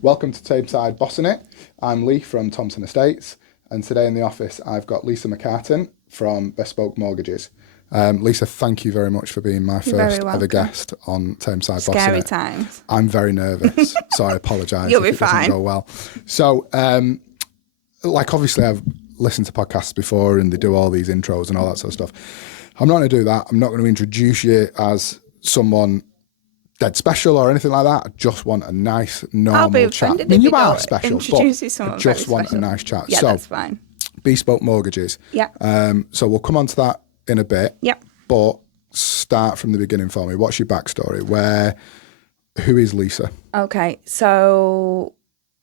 Welcome to Tameside Bossing It. I'm Lee from Thompson Estates, and today in the office I've got Lisa McCarten from Bespoke Mortgages. Lisa, thank you very much for being my first ever guest on Tameside Bossing It. Scary times. I'm very nervous, so I apologise You'll if be it doesn't fine. go well. So, obviously I've listened to podcasts before and they do all these intros and all that sort of stuff. I'm not going to do that. I'm not going to introduce you as someone dead special or anything like that. I just want a nice, normal chat. I mean, you are special, but I just want a nice chat. Yeah, so, that's fine. Bespoke Mortgages. Yeah. So we'll come on to that in a bit. Yep. But start from the beginning for me. What's your backstory? Who is Lisa? Okay, so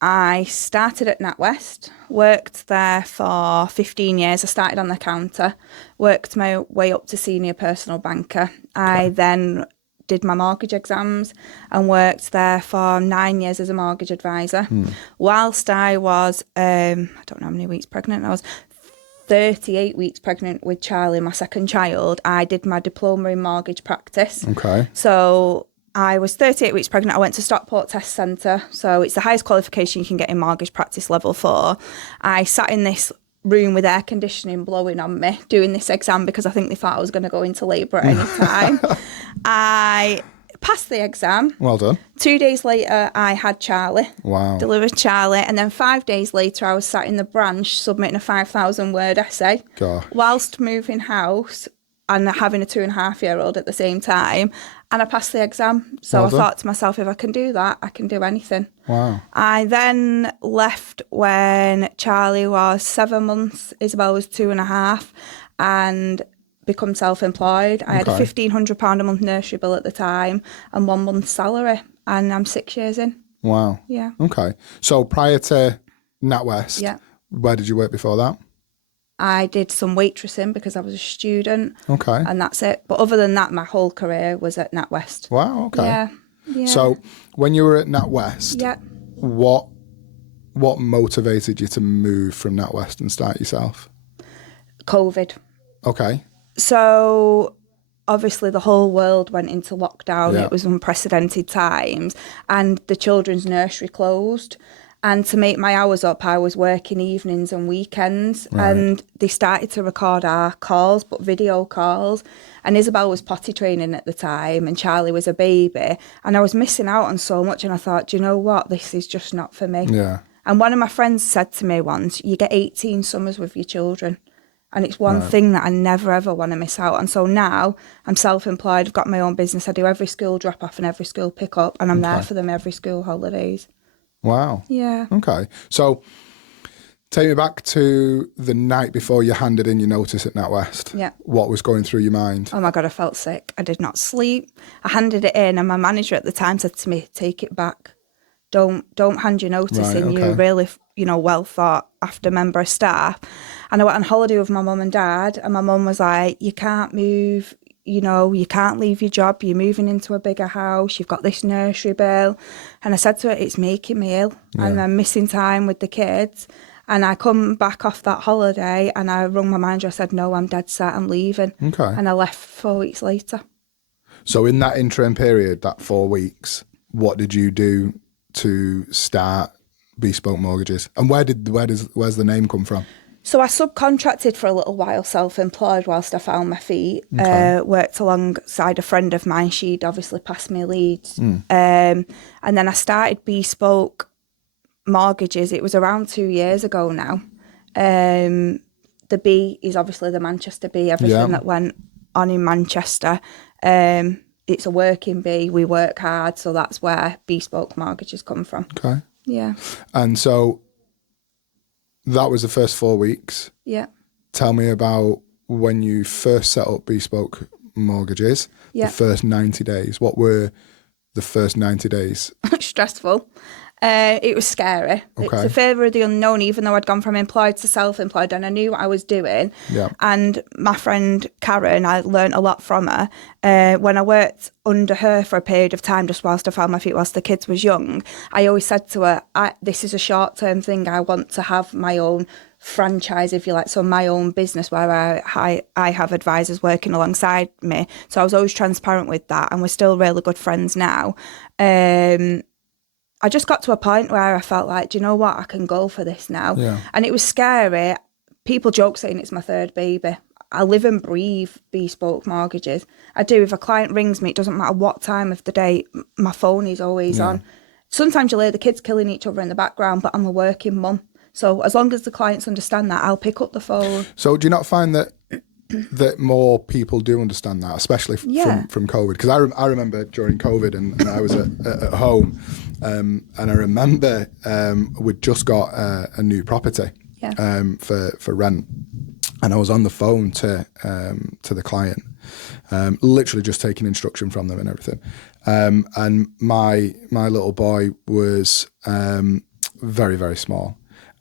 I started at NatWest, worked there for 15 years. I started on the counter, worked my way up to senior personal banker. I then did my mortgage exams and worked there for 9 years as a mortgage advisor. Whilst I was, I don't know how many weeks pregnant, I was 38 weeks pregnant with Charlie, my second child. I did my diploma in mortgage practice. Okay. So I was 38 weeks pregnant. I went to Stockport Test Centre. So it's the highest qualification you can get in mortgage practice level 4. I sat in this room with air conditioning blowing on me doing this exam because I think they thought I was going to go into labour at any time. I passed the exam. Well done. 2 days later, I had Charlie. Wow. Delivered Charlie. And then 5 days later, I was sat in the branch submitting a 5,000-word essay. Gosh. Whilst moving house and having a 2.5-year-old at the same time. And I passed the exam. So Well I done. thought to myself, if I can do that, I can do anything. Wow. I then left when Charlie was 7 months, Isabel was 2.5, and become self-employed. I had a £1,500 a month nursery bill at the time and 1 month's salary, and I'm 6 years in. Wow. Yeah. Okay. So prior to NatWest, Yeah. where did you work before that? I did some waitressing because I was a student, Okay. and that's it. But other than that, my whole career was at NatWest. Wow. Okay. Yeah. Yeah. So when you were at NatWest, Yeah. what motivated you to move from NatWest and start yourself? COVID. Okay. So obviously the whole world went into lockdown. Yeah. It was unprecedented times, and the children's nursery closed. And to make my hours up, I was working evenings and weekends. Right. And they started to record our calls, but video calls. And Isabel was potty training at the time, and Charlie was a baby. And I was missing out on so much. And I thought, do you know what? This is just not for me. Yeah. And one of my friends said to me once, you get 18 summers with your children. And it's one thing that I never, ever want to miss out on. So now I'm self-employed. I've got my own business. I do every school drop-off and every school pick-up. And I'm there for them every school holidays. Wow. Yeah. Okay. So take me back to the night before you handed in your notice at NatWest. Yeah. What was going through your mind? Oh my God, I felt sick. I did not sleep. I handed it in, and my manager at the time said to me, take it back. Don't hand your notice in. Okay. You're really, well thought after member of staff. And I went on holiday with my mum and dad, and my mum was like, you can't move. You can't leave your job, you're moving into a bigger house, you've got this nursery bill. And I said to her, it's making me ill, and I'm missing time with the kids. And I come back off that holiday, and I rung my manager, I said, no, I'm dead set, I'm leaving. Okay. And I left 4 weeks later. So in that interim period, that 4 weeks, what did you do to start Bespoke Mortgages? And where's the name come from? So I subcontracted for a little while, self-employed, whilst I found my feet. Worked alongside a friend of mine. She'd obviously passed me leads. And then I started Bespoke Mortgages. It was around 2 years ago now. The B is obviously the Manchester B, everything that went on in Manchester. It's a working B. We work hard. So that's where Bespoke Mortgages come from. Okay. Yeah. And so that was the first 4 weeks. Yeah. Tell me about when you first set up Bespoke Mortgages, the first 90 days. What were the first 90 days? Stressful. It was scary. It was a favour of the unknown, even though I'd gone from employed to self-employed and I knew what I was doing. Yeah. And my friend Karen, I learnt a lot from her. When I worked under her for a period of time, just whilst I found my feet, whilst the kids was young, I always said to her, this is a short-term thing. I want to have my own franchise, if you like, so my own business where I have advisors working alongside me. So I was always transparent with that, and we're still really good friends now. I just got to a point where I felt like, do you know what, I can go for this now. Yeah. And it was scary. People joke saying it's my third baby. I live and breathe Bespoke Mortgages. I do. If a client rings me, it doesn't matter what time of the day, my phone is always on. Sometimes you'll hear the kids killing each other in the background, but I'm a working mum. So as long as the clients understand that, I'll pick up the phone. So do you not find that more people do understand that, especially from COVID? Because I remember during COVID and I was at home, and I remember we'd just got a new property for rent, and I was on the phone to the client, literally just taking instruction from them and everything. And my little boy was very, very small,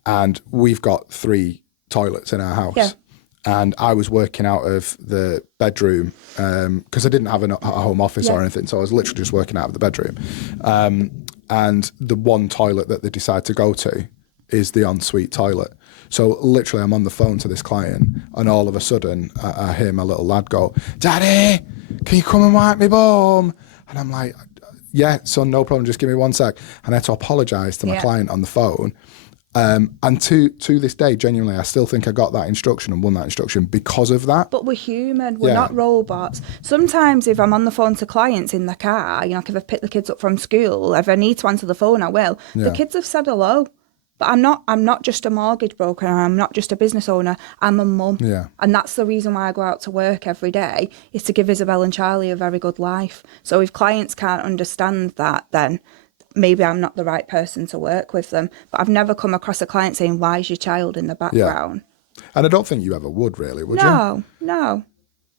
and we've got 3 toilets in our house. Yeah. And I was working out of the bedroom because I didn't have a home office or anything, so I was literally just working out of the bedroom. And the one toilet that they decide to go to is the ensuite toilet. So literally I'm on the phone to this client, and all of a sudden I hear my little lad go, "Daddy, can you come and wipe me bum?" And I'm like, "Yeah, son, no problem, just give me 1 sec." And I had to apologise to my client on the phone. And to this day, genuinely, I still think I got that instruction and won that instruction because of that. But we're human. We're not robots. Sometimes if I'm on the phone to clients in the car, like if I've picked the kids up from school, if I need to answer the phone, I will. The kids have said hello. But I'm not just a mortgage broker. I'm not just a business owner. I'm a mum. Yeah. And that's the reason why I go out to work every day, is to give Isabel and Charlie a very good life. So if clients can't understand that, then maybe I'm not the right person to work with them. But I've never come across a client saying, "Why is your child in the background?" Yeah. And I don't think you ever would, really, would you? No.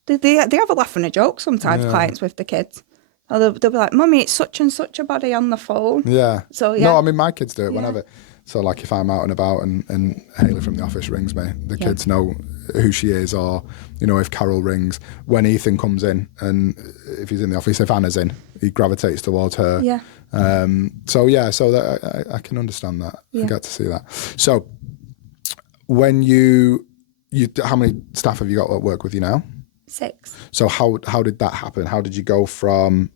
They have a laugh and a joke sometimes, clients with the kids. Or they'll be like, "Mummy, it's such and such a body on the phone." Yeah. So no, I mean, my kids do it whenever. So like if I'm out and about and Haley from the office rings me, the kids know who she is, or, you know, if Carol rings, when Ethan comes in, and if he's in the office, if Anna's in, he gravitates towards her. Yeah. So that I can understand that. I get to see that. So when you how many staff have you got at work with you now? 6. So how did that happen? How did you go from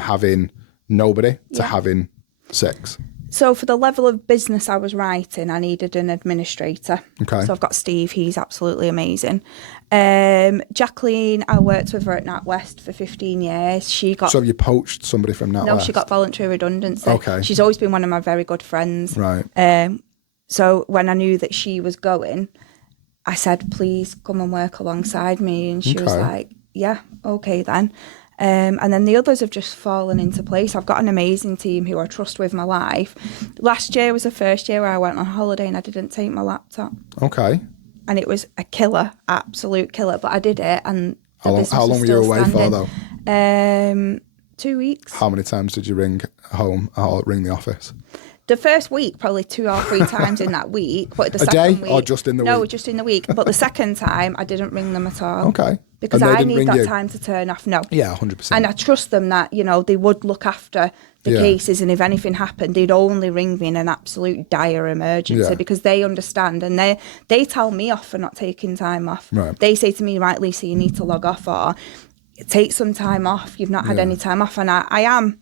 having nobody to having 6? So for the level of business I was writing, I needed an administrator. Okay. So I've got Steve, he's absolutely amazing. Jacqueline, I worked with her at NatWest for 15 years. So you poached somebody from NatWest? No, she got voluntary redundancy. Okay. She's always been one of my very good friends. Right. So when I knew that she was going, I said, "Please come and work alongside me." And she was like, "Yeah, okay then." And then the others have just fallen into place. I've got an amazing team who I trust with my life. Last year was the first year where I went on holiday and I didn't take my laptop. Okay. And it was a killer, absolute killer. But I did it, and how long were you away for, though? 2 weeks. How many times did you ring home or ring the office? The first week, probably 2 or 3 times in that week. But the second week, or just in the week? No, just in the week. But the second time, I didn't ring them at all. Okay. Because I need that time to turn off. No. Yeah, 100%. And I trust them that, you know, they would look after the cases, and if anything happened, they'd only ring me in an absolute dire emergency because they understand, and they tell me off for not taking time off. Right. They say to me, "Right, Lisa, you need to log off or take some time off. You've not had any time off." And I am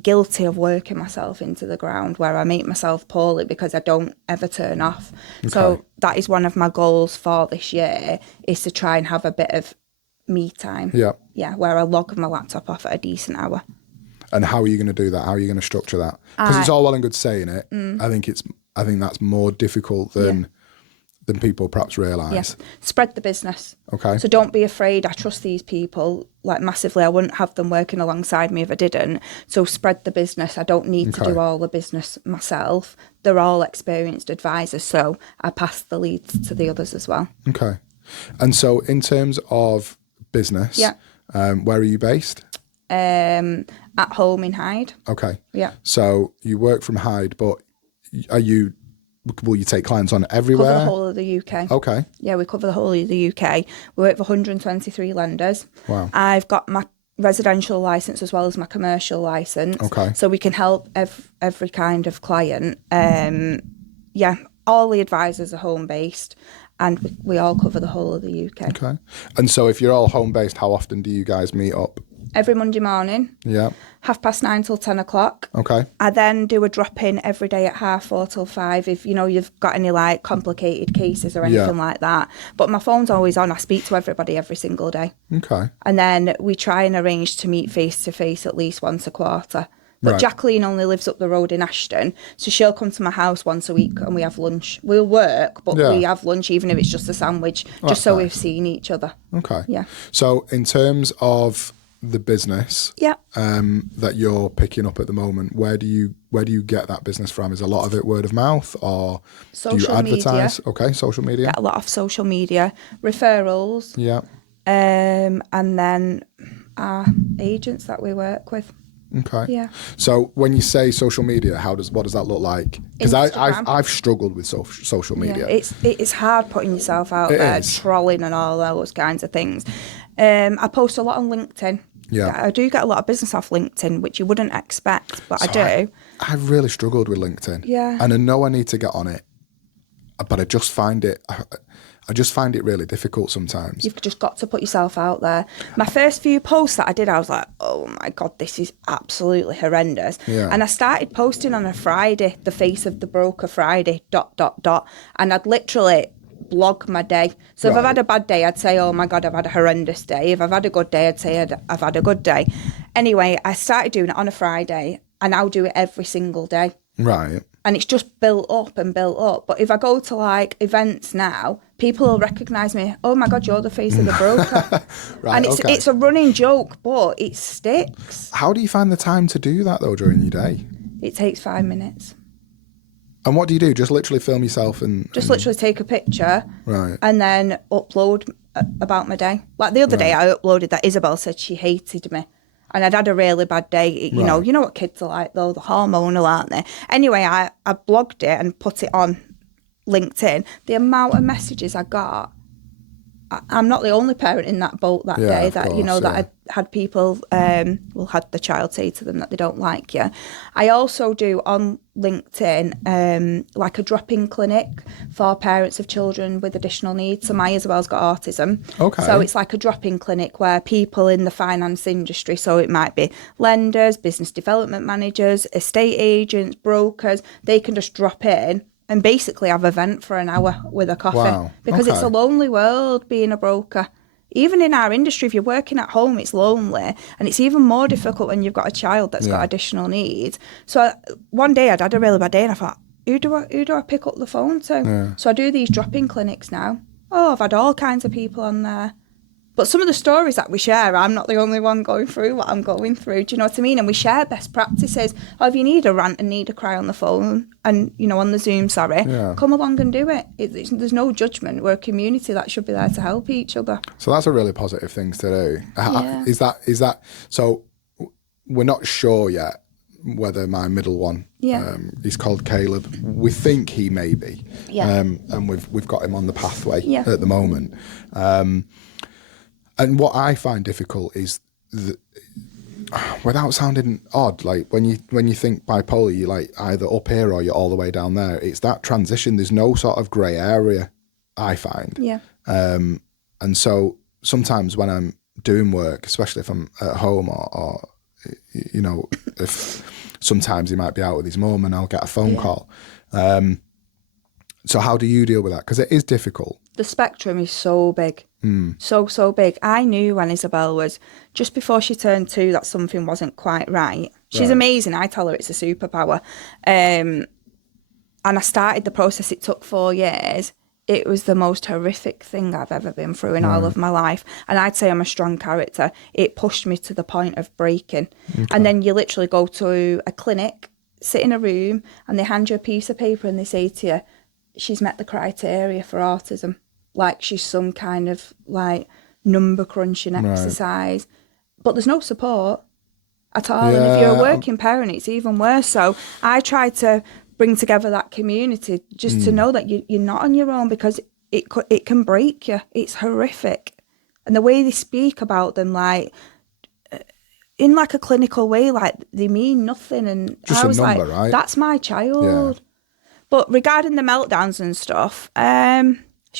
guilty of working myself into the ground where I make myself poorly because I don't ever turn off. Okay. So that is one of my goals for this year, is to try and have a bit of me time. Yeah. Yeah, where I log my laptop off at a decent hour. And how are you going to do that? How are you going to structure that? Because it's all well and good saying it. I think that's more difficult than people perhaps realise. Yes. Spread the business. Okay. So don't be afraid. I trust these people like massively. I wouldn't have them working alongside me if I didn't. So spread the business. I don't need to do all the business myself. They're all experienced advisors, so I pass the leads to the others as well. Okay. And so in terms of business, where are you based? At home in Hyde. Okay. Yeah. So you work from Hyde, but will you take clients on everywhere? Cover the whole of the UK. Okay. Yeah, we cover the whole of the UK. We work with 123 lenders. Wow. I've got my residential licence as well as my commercial licence. Okay. So we can help every kind of client. All the advisors are home-based, and we all cover the whole of the UK. Okay. And so if you're all home-based, how often do you guys meet up? every Monday morning. Yeah. 9:30 till 10 o'clock. Okay. I then do a drop-in every day at 4:30 till 5 if, you've got any, like, complicated cases or anything like that. But my phone's always on. I speak to everybody every single day. Okay. And then we try and arrange to meet face-to-face at least once a quarter. But Right. Jacqueline only lives up the road in Ashton, so she'll come to my house once a week and we have lunch. We'll work, but we have lunch, even if it's just a sandwich, just so we've seen each other. Okay. Yeah. So in terms of the business that you're picking up at the moment, where do you get that business from? Is a lot of it word of mouth, or do you advertise? Media. Okay, social media. Get a lot of social media referrals. Yeah. And then our agents that we work with. Okay. Yeah. So when you say social media, what does that look like? Because I've struggled with social media. Yeah, it's hard putting yourself out there, trolling and all those kinds of things. I post a lot on LinkedIn. Yeah. I do get a lot of business off LinkedIn, which you wouldn't expect, but I do. I've really struggled with LinkedIn. Yeah. And I know I need to get on it, but I just find it really difficult sometimes. You've just got to put yourself out there. My first few posts that I did, I was like, oh my God, this is absolutely horrendous. Yeah. And I started posting on a Friday, the face of the broker Friday, ... And I'd literally blog my day. So if I've had a bad day, I'd say, oh my God, I've had a horrendous day. If I've had a good day, I'd say I've had a good day. Anyway, I started doing it on a Friday. I now do it every single day. Right. And it's just built up and built up. But if I go to like events now, people will recognise me. Oh my God, you're the face of the broker. Right, and it's a running joke, but it sticks. How do you find the time to do that though during your day? It takes 5 minutes. And what do you do? Just literally film yourself and literally take a picture, right, and then upload about my day. Like the other day, I uploaded that Isabel said she hated me. And I'd had a really bad day. You know what kids are like, though, the hormonal, aren't they? Anyway, I blogged it and put it on LinkedIn. The amount of messages I got, I'm not the only parent in that boat that day that, that I had people, had the child say to them that they don't like you. I also do on LinkedIn, like a drop-in clinic for parents of children with additional needs. So my Isabel's got autism. Okay. So it's like a drop-in clinic where people in the finance industry, so it might be lenders, business development managers, estate agents, brokers, they can just drop in and basically have a vent for an hour with a coffee. Wow. Because it's a lonely world being a broker. Even in our industry, if you're working at home, it's lonely. And it's even more difficult when you've got a child that's got additional needs. So one day I'd had a really bad day and I thought, who do I pick up the phone to? Yeah. So I do these drop-in clinics now. Oh, I've had all kinds of people on there. But some of the stories that we share, I'm not the only one going through what I'm going through. Do you know what I mean? And we share best practices. Oh, if you need a rant and need a cry on the phone and, on the Zoom, come along and do it. There's no judgment. We're a community that should be there to help each other. So that's a really positive thing to do. Yeah. Is that so? We're not sure yet whether my middle one, he's called Caleb. We think he may be, and we've got him on the pathway at the moment. And what I find difficult is, without sounding odd, like when you think bipolar, you're like either up here or you're all the way down there. It's that transition. There's no sort of grey area, I find. Yeah. And so sometimes when I'm doing work, especially if I'm at home or if sometimes he might be out with his mum and I'll get a phone call. So how do you deal with that? Because it is difficult. The spectrum is so big. So big. I knew when Isabel was just before she turned 2 that something wasn't quite right. She's amazing. I tell her it's a superpower. And I started the process. It took 4 years. It was the most horrific thing I've ever been through in all of my life. And I'd say I'm a strong character. It pushed me to the point of breaking. Okay. And then you literally go to a clinic, sit in a room, and they hand you a piece of paper and they say to you, she's met the criteria for autism. Like she's some kind of like number crunching exercise. But there's no support at all. And if you're a working parent, it's even worse. So I try to bring together that community just to know that you're not on your own, because it can break you. It's horrific. And the way they speak about them, like in like a clinical way, like they mean nothing. And just I was number, like, right? That's my child. Yeah. But regarding the meltdowns and stuff,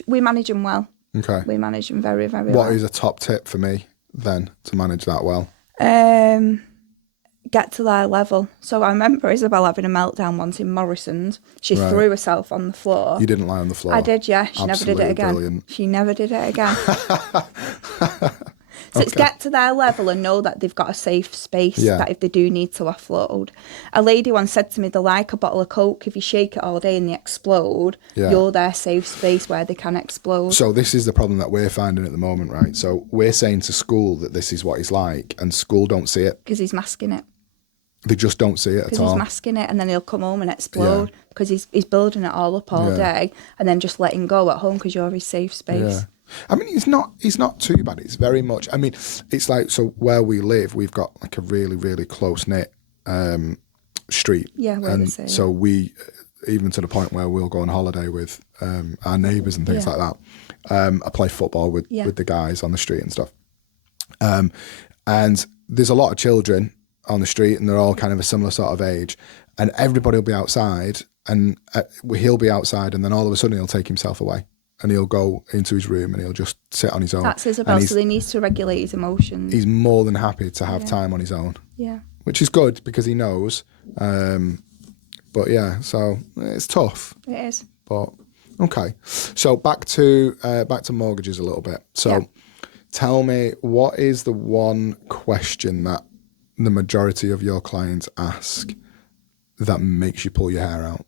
we manage them well. Okay. We manage them very, very well. What is a top tip for me then to manage that well? Get to their level. So I remember Isabel having a meltdown once in Morrison's. She threw herself on the floor. You didn't lie on the floor? I did, yeah. She never did it again. Brilliant. She never did it again. So it's get to their level and know that they've got a safe space that if they do need to offload. A lady once said to me, they're like a bottle of Coke. If you shake it all day and they explode, you're their safe space where they can explode. So this is the problem that we're finding at the moment, right? So we're saying to school that this is what he's like, and school don't see it. Because he's masking it. They just don't see it at all. Because he's masking it, and then he'll come home and explode because he's building it all up all day and then just letting go at home because you're his safe space. Yeah. I mean, he's not too bad. It's very much, I mean, it's like, so where we live, we've got like a really, really close-knit street. Yeah, we're the same. So we, even to the point where we'll go on holiday with our neighbours and things like that. I play football with the guys on the street and stuff. And there's a lot of children on the street, and they're all kind of a similar sort of age, and everybody will be outside, and he'll be outside, and then all of a sudden he'll take himself away. And he'll go into his room and he'll just sit on his own. That's Isabel, so he needs to regulate his emotions. He's more than happy to have time on his own. Yeah. Which is good because he knows. But yeah, so it's tough. It is. But okay. So back to mortgages a little bit. So tell me, what is the one question that the majority of your clients ask that makes you pull your hair out?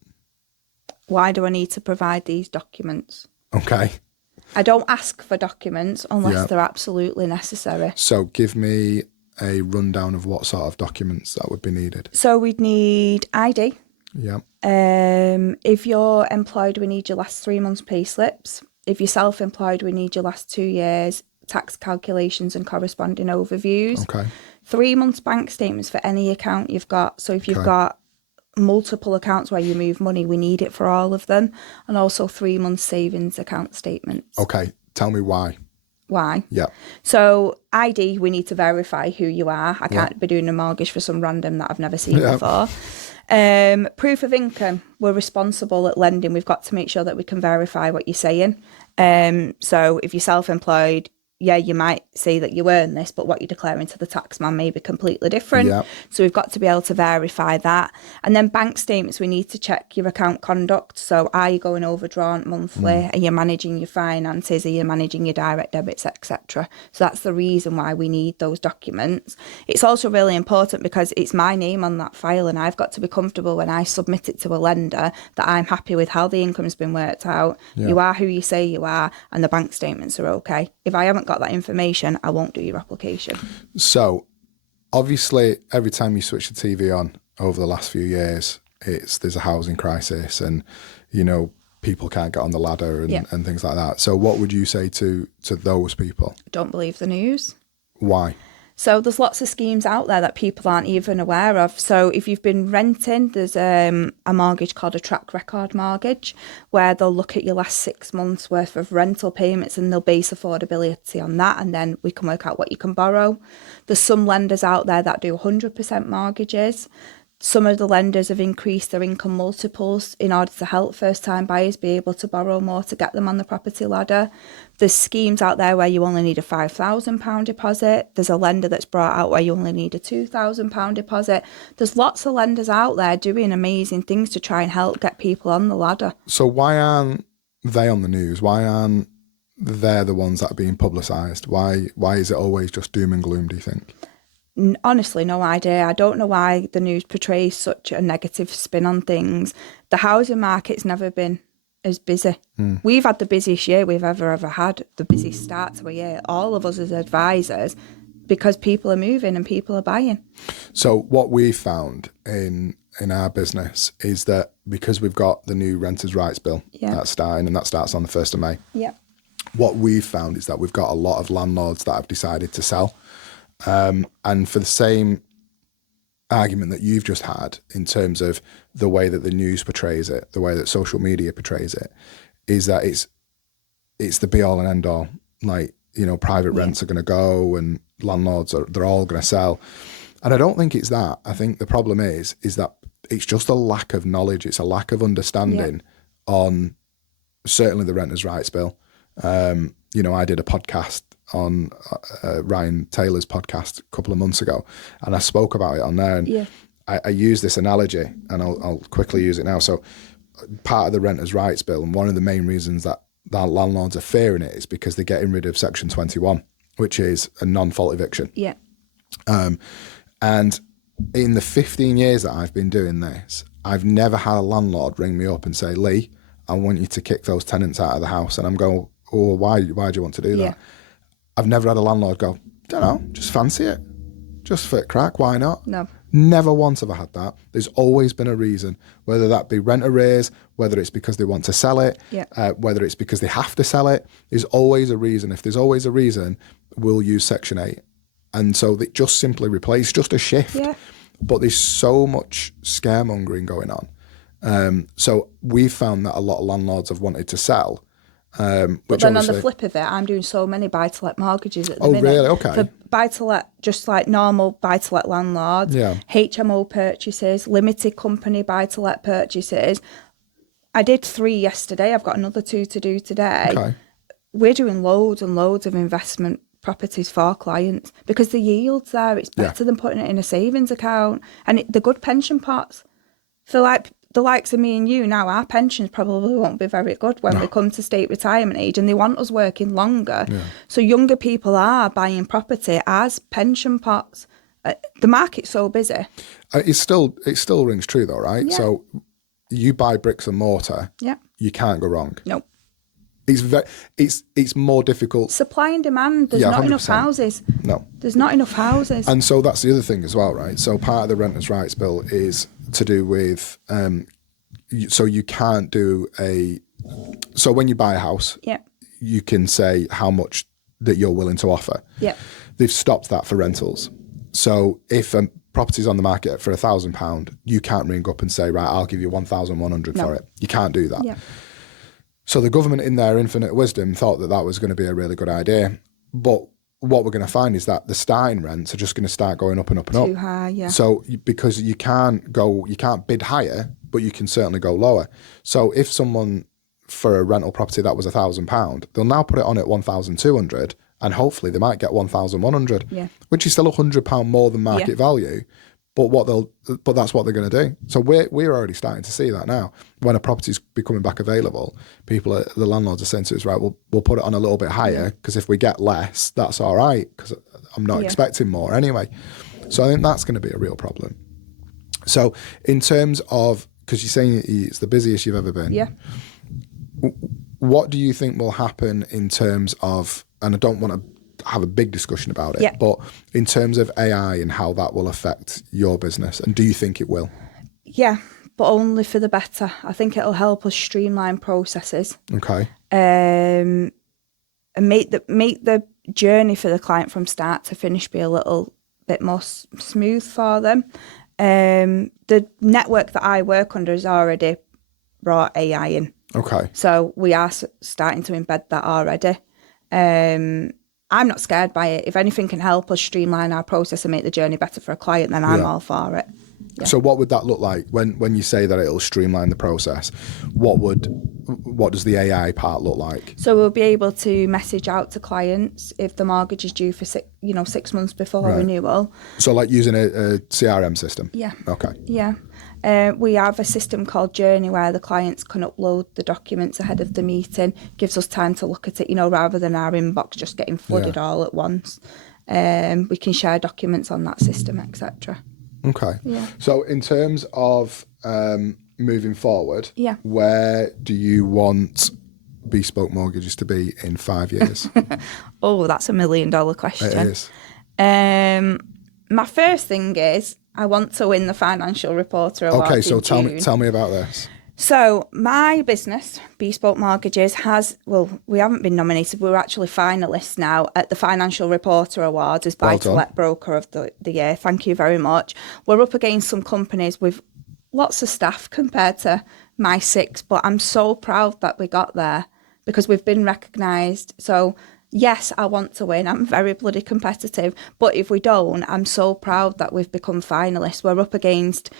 Why do I need to provide these documents? Okay. I don't ask for documents unless they're absolutely necessary. So give me a rundown of what sort of documents that would be needed. So we'd need ID. Yeah. If you're employed, we need your last 3 months pay slips. If you're self-employed, we need your last 2 years tax calculations and corresponding overviews. Okay. 3 months bank statements for any account you've got. So if you've got multiple accounts where you move money, we need it for all of them. And also 3 months savings account statements. Okay, tell me why. Why? Yeah. So ID, we need to verify who you are. I can't be doing a mortgage for some random that I've never seen before. Proof of income, we're responsible at lending. We've got to make sure that we can verify what you're saying. So if you're self-employed, you might say that you earn this, but what you're declaring to the taxman may be completely different. Yep. So we've got to be able to verify that. And then bank statements, we need to check your account conduct. So are you going overdrawn monthly? Are you managing your finances? Are you managing your direct debits, etc.? So that's the reason why we need those documents. It's also really important because it's my name on that file, and I've got to be comfortable when I submit it to a lender that I'm happy with how the income's been worked out. Yep. You are who you say you are, and the bank statements are okay. If I haven't got that information, I won't do your application. So obviously every time you switch the TV on over the last few years, there's a housing crisis, and people can't get on the ladder and things like that. So what would you say to those people? Don't believe the news. Why? So there's lots of schemes out there that people aren't even aware of. So if you've been renting, there's a mortgage called a track record mortgage, where they'll look at your last 6 months worth of rental payments and they'll base affordability on that, and then we can work out what you can borrow. There's some lenders out there that do 100% mortgages. Some of the lenders have increased their income multiples in order to help first-time buyers be able to borrow more to get them on the property ladder. There's schemes out there where you only need a £5,000 deposit. There's a lender that's brought out where you only need a £2,000 deposit. There's lots of lenders out there doing amazing things to try and help get people on the ladder. So why aren't they on the news? Why aren't they the ones that are being publicised? Why is it always just doom and gloom, do you think? Honestly, no idea. I don't know why the news portrays such a negative spin on things. The housing market's never been as busy. We've had the busiest year we've ever had, the busiest start to a year, all of us as advisors, because people are moving and people are buying. So what we found in our business is that because we've got the new Renters' Rights Bill that's starting, and that starts on the 1st of May, what we've found is that we've got a lot of landlords that have decided to sell. And for the same argument that you've just had in terms of the way that the news portrays it, the way that social media portrays it, is that it's the be all and end all. Like, private rents are going to go and landlords they're all going to sell. And I don't think it's that. I think the problem is that it's just a lack of knowledge. It's a lack of understanding on certainly the Renters' Rights Bill. I did a podcast on Ryan Taylor's podcast a couple of months ago, and I spoke about it on there. And I use this analogy, and I'll quickly use it now. So part of the Renters' Rights Bill, and one of the main reasons that landlords are fearing it is because they're getting rid of Section 21, which is a non-fault eviction. Yeah. And in the 15 years that I've been doing this, I've never had a landlord ring me up and say, Lee, I want you to kick those tenants out of the house. And I'm going, oh, why do you want to do that? I've never had a landlord go, don't know, just fancy it. Just for crack, why not? No. Never once have I had that. There's always been a reason, whether that be rent arrears, whether it's because they want to sell it, whether it's because they have to sell it. There's always a reason. If there's always a reason, we'll use Section 8. And so they just simply replace, just a shift. Yeah. But there's so much scaremongering going on. So we've found that a lot of landlords have wanted to sell. But then on the flip of it, I'm doing so many buy-to-let mortgages at the minute. Oh, really? Okay. For buy-to-let, just like normal buy-to-let landlords, HMO purchases, limited company buy-to-let purchases. I did 3 yesterday. I've got another 2 to do today. Okay. We're doing loads and loads of investment properties for clients because the yield's there. It's better than putting it in a savings account. And the good pension pots. For like the likes of me and you now, our pensions probably won't be very good when we come to state retirement age, and they want us working longer. Yeah. So younger people are buying property as pension pots. The market's so busy. It still rings true though, right? Yeah. So you buy bricks and mortar. Yeah. You can't go wrong. Nope. It's more difficult. Supply and demand. There's not 100%. Enough houses. No. There's not enough houses. And so that's the other thing as well, right? So part of the Renters' Rights Bill is to do with, so you can't do so when you buy a house, you can say how much that you're willing to offer. Yeah. They've stopped that for rentals. So if a property's on the market for £1,000, you can't ring up and say, right, I'll give you 1,100 for it. You can't do that. Yeah. So the government, in their infinite wisdom, thought that was going to be a really good idea. But what we're going to find is that the starting rents are just going to start going up and up and up. Too high, yeah. So because you can't bid higher, but you can certainly go lower. So if someone for a rental property that was £1,000, they'll now put it on at 1,200, and hopefully they might get 1,100, which is still £100 more than market value. But that's what they're going to do. So we're already starting to see that now. When a property's becoming back available, the landlords are saying to us, right, we'll put it on a little bit higher because if we get less, that's all right because I'm not expecting more anyway. So I think that's going to be a real problem. So in terms of, because you're saying it's the busiest you've ever been. Yeah. What do you think will happen in terms of, and I don't want to have a big discussion about it, but in terms of AI and how that will affect your business, and do you think it will? Yeah, but only for the better. I think it'll help us streamline processes. Okay. And make the journey for the client from start to finish be a little bit more smooth for them. The network that I work under has already brought AI in. Okay. So we are starting to embed that already. I'm not scared by it. If anything can help us streamline our process and make the journey better for a client, then I'm all for it. Yeah. So what would that look like when you say that it'll streamline the process? What does the AI part look like? So we'll be able to message out to clients if the mortgage is due for 6 months before renewal. So like using a CRM system? Yeah. Okay. Yeah. We have a system called Journey where the clients can upload the documents ahead of the meeting. Gives us time to look at it, rather than our inbox just getting flooded all at once. We can share documents on that system, etc. Okay. Yeah. So in terms of moving forward, yeah, where do you want Bespoke Mortgages to be in 5 years? Oh, that's $1 million question. It is. My first thing is I want to win the Financial Reporter Award. Okay, so tell me about this. So my business, Bespoke Mortgages, we haven't been nominated. We're actually finalists now at the Financial Reporter Awards as Buy-to-Let Broker of the Year. Thank you very much. We're up against some companies with lots of staff compared to my 6, but I'm so proud that we got there because we've been recognised. So yes, I want to win. I'm very bloody competitive. But if we don't, I'm so proud that we've become finalists. We're up against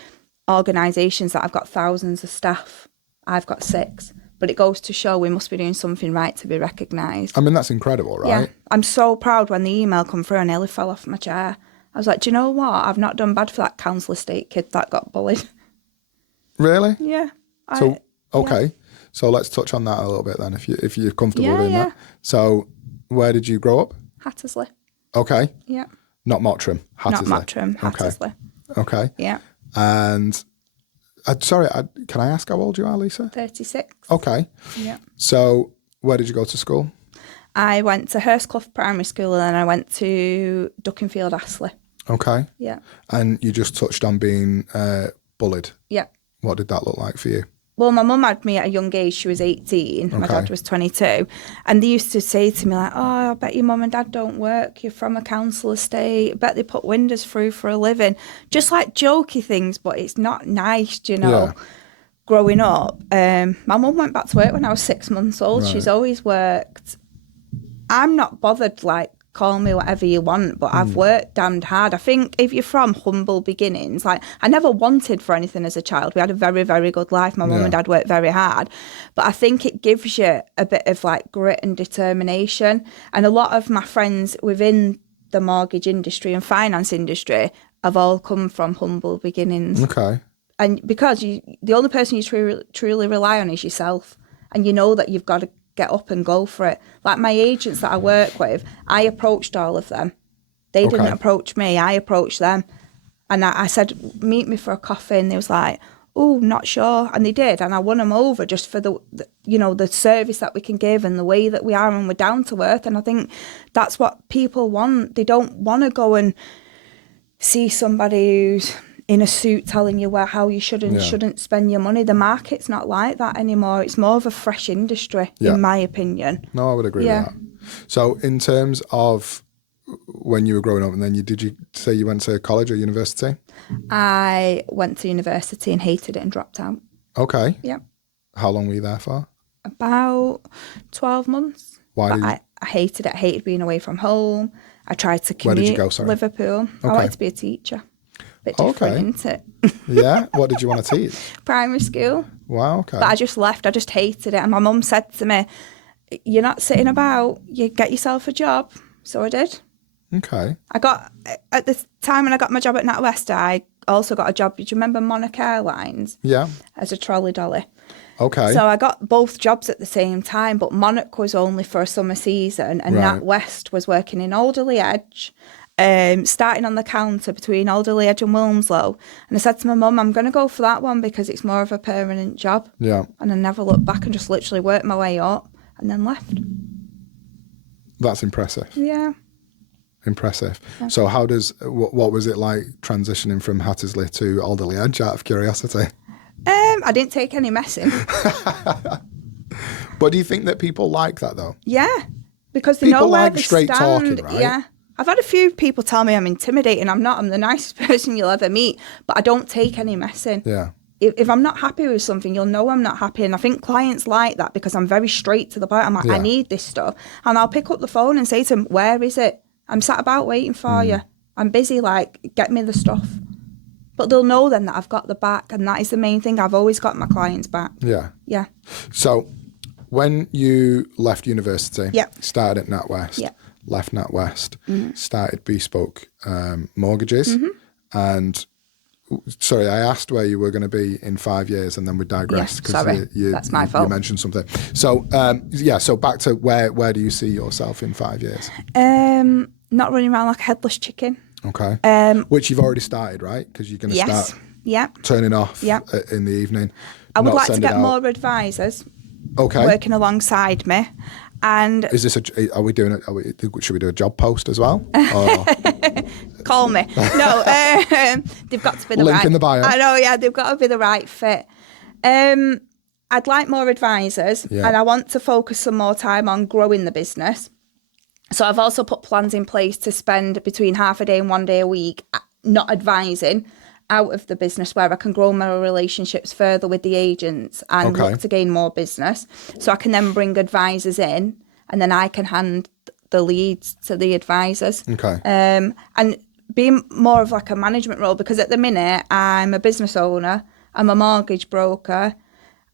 organisations that have got thousands of staff. I've got 6. But it goes to show we must be doing something right to be recognised. I mean, that's incredible, right? Yeah, I'm so proud when the email come through. I nearly fell off my chair. I was like, do you know what? I've not done bad for that council estate kid that got bullied. Really? Yeah. So, okay. So let's touch on that a little bit then, if you're comfortable doing that. So where did you grow up? Hattersley. Okay. Yeah. Not Mottram, Hattersley. Not Mottram, Hattersley. Okay. Yeah. And can I ask how old you are, Lisa? 36. Okay. Yeah. So where did you go to school? I went to Hurstclough Primary School and then I went to Duckenfield Astley. Okay. Yeah. And you just touched on being bullied. Yeah. What did that look like for you? Well, my mum had me at a young age. She was 18. My dad was 22. And they used to say to me, like, oh, I bet your mum and dad don't work. You're from a council estate. I bet they put windows through for a living. Just like jokey things, but it's not nice, you know. Yeah. Growing up, my mum went back to work when I was 6 months old. Right. She's always worked. I'm not bothered, like, call me whatever you want, but I've worked damned hard. I think if you're from humble beginnings, like, I never wanted for anything as a child. We had a very, very good life. My mum and dad worked very hard. But I think it gives you a bit of, like, grit and determination. And a lot of my friends within the mortgage industry and finance industry have all come from humble beginnings. Okay. And because the only person you truly rely on is yourself. And you know that you've got to get up and go for it. Like my agents that I work with, I approached all of them. They didn't approach me, I approached them. And I said, meet me for a coffee. And they was like, oh, not sure. And they did. And I won them over just for the service that we can give and the way that we are and we're down to earth. And I think that's what people want. They don't want to go and see somebody who's in a suit telling you how you should and shouldn't spend your money. The market's not like that anymore. It's more of a fresh industry, in my opinion. No, I would agree with that. So in terms of when you were growing up, and then did you say you went to college or university? I went to university and hated it and dropped out. Okay. Yeah. How long were you there for? About 12 months. Why I hated it. I hated being away from home. I tried to commute. Where did you go, sorry? Liverpool. I wanted to be a teacher. Bit different, isn't it? Yeah? What did you want to teach? Primary school. Wow, okay. But I just left. I just hated it. And my mum said to me, you're not sitting about. You get yourself a job. So I did. Okay. At the time when I got my job at NatWest, I also got a job. Do you remember Monarch Airlines? Yeah. As a trolley dolly. Okay. So I got both jobs at the same time, but Monarch was only for a summer season and NatWest was working in Alderley Edge. Starting on the counter between Alderley Edge and Wilmslow. And I said to my mum, I'm going to go for that one because it's more of a permanent job. Yeah. And I never looked back and just literally worked my way up and then left. That's impressive. Yeah. Impressive. Yeah. So what was it like transitioning from Hattersley to Alderley Edge, out of curiosity? I didn't take any messing. But do you think that people like that though? Yeah. Because they know where they straight stand. Talking, right? Yeah. I've had a few people tell me I'm intimidating. I'm not. I'm the nicest person you'll ever meet, but I don't take any messing. Yeah. If I'm not happy with something, you'll know I'm not happy. And I think clients like that because I'm very straight to the point. I'm like, I need this stuff. And I'll pick up the phone and say to them, where is it? I'm sat about waiting for you. I'm busy, like, get me the stuff. But they'll know then that I've got the back. And that is the main thing. I've always got my clients' back. Yeah. Yeah. So when you left university, started at NatWest, left NatWest, started Bespoke Mortgages, and sorry, I asked where you were going to be in 5 years, and then we digressed because that's my fault. You mentioned something. So so back to where do you see yourself in 5 years? Not running around like a headless chicken. Okay. Which you've already started, right? Because you're going to start turning off in the evening. I would like to get more advisors. Okay. Working alongside me. And is this should we do a job post as well? Call me. No, they've got to be the link in the bio. I know, they've got to be the right fit. I'd like more advisors and I want to focus some more time on growing the business. So I've also put plans in place to spend between half a day and 1 day a week not advising out of the business, where I can grow my relationships further with the agents and look to gain more business. So I can then bring advisors in and then I can hand the leads to the advisors. Okay. And being more of like a management role, because at the minute I'm a business owner, I'm a mortgage broker,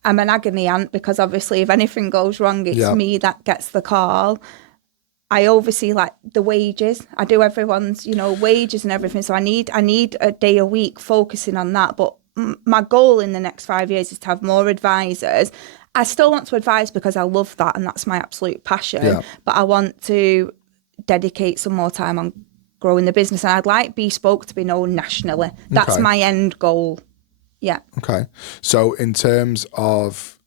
I'm an agony aunt because obviously if anything goes wrong, it's me that gets the call. I oversee like the wages. I do everyone's, wages and everything. So I need a day a week focusing on that. But my goal in the next 5 years is to have more advisors. I still want to advise because I love that and that's my absolute passion. Yeah. But I want to dedicate some more time on growing the business. And I'd like Bespoke to be known nationally. That's my end goal. Yeah. Okay. So in terms of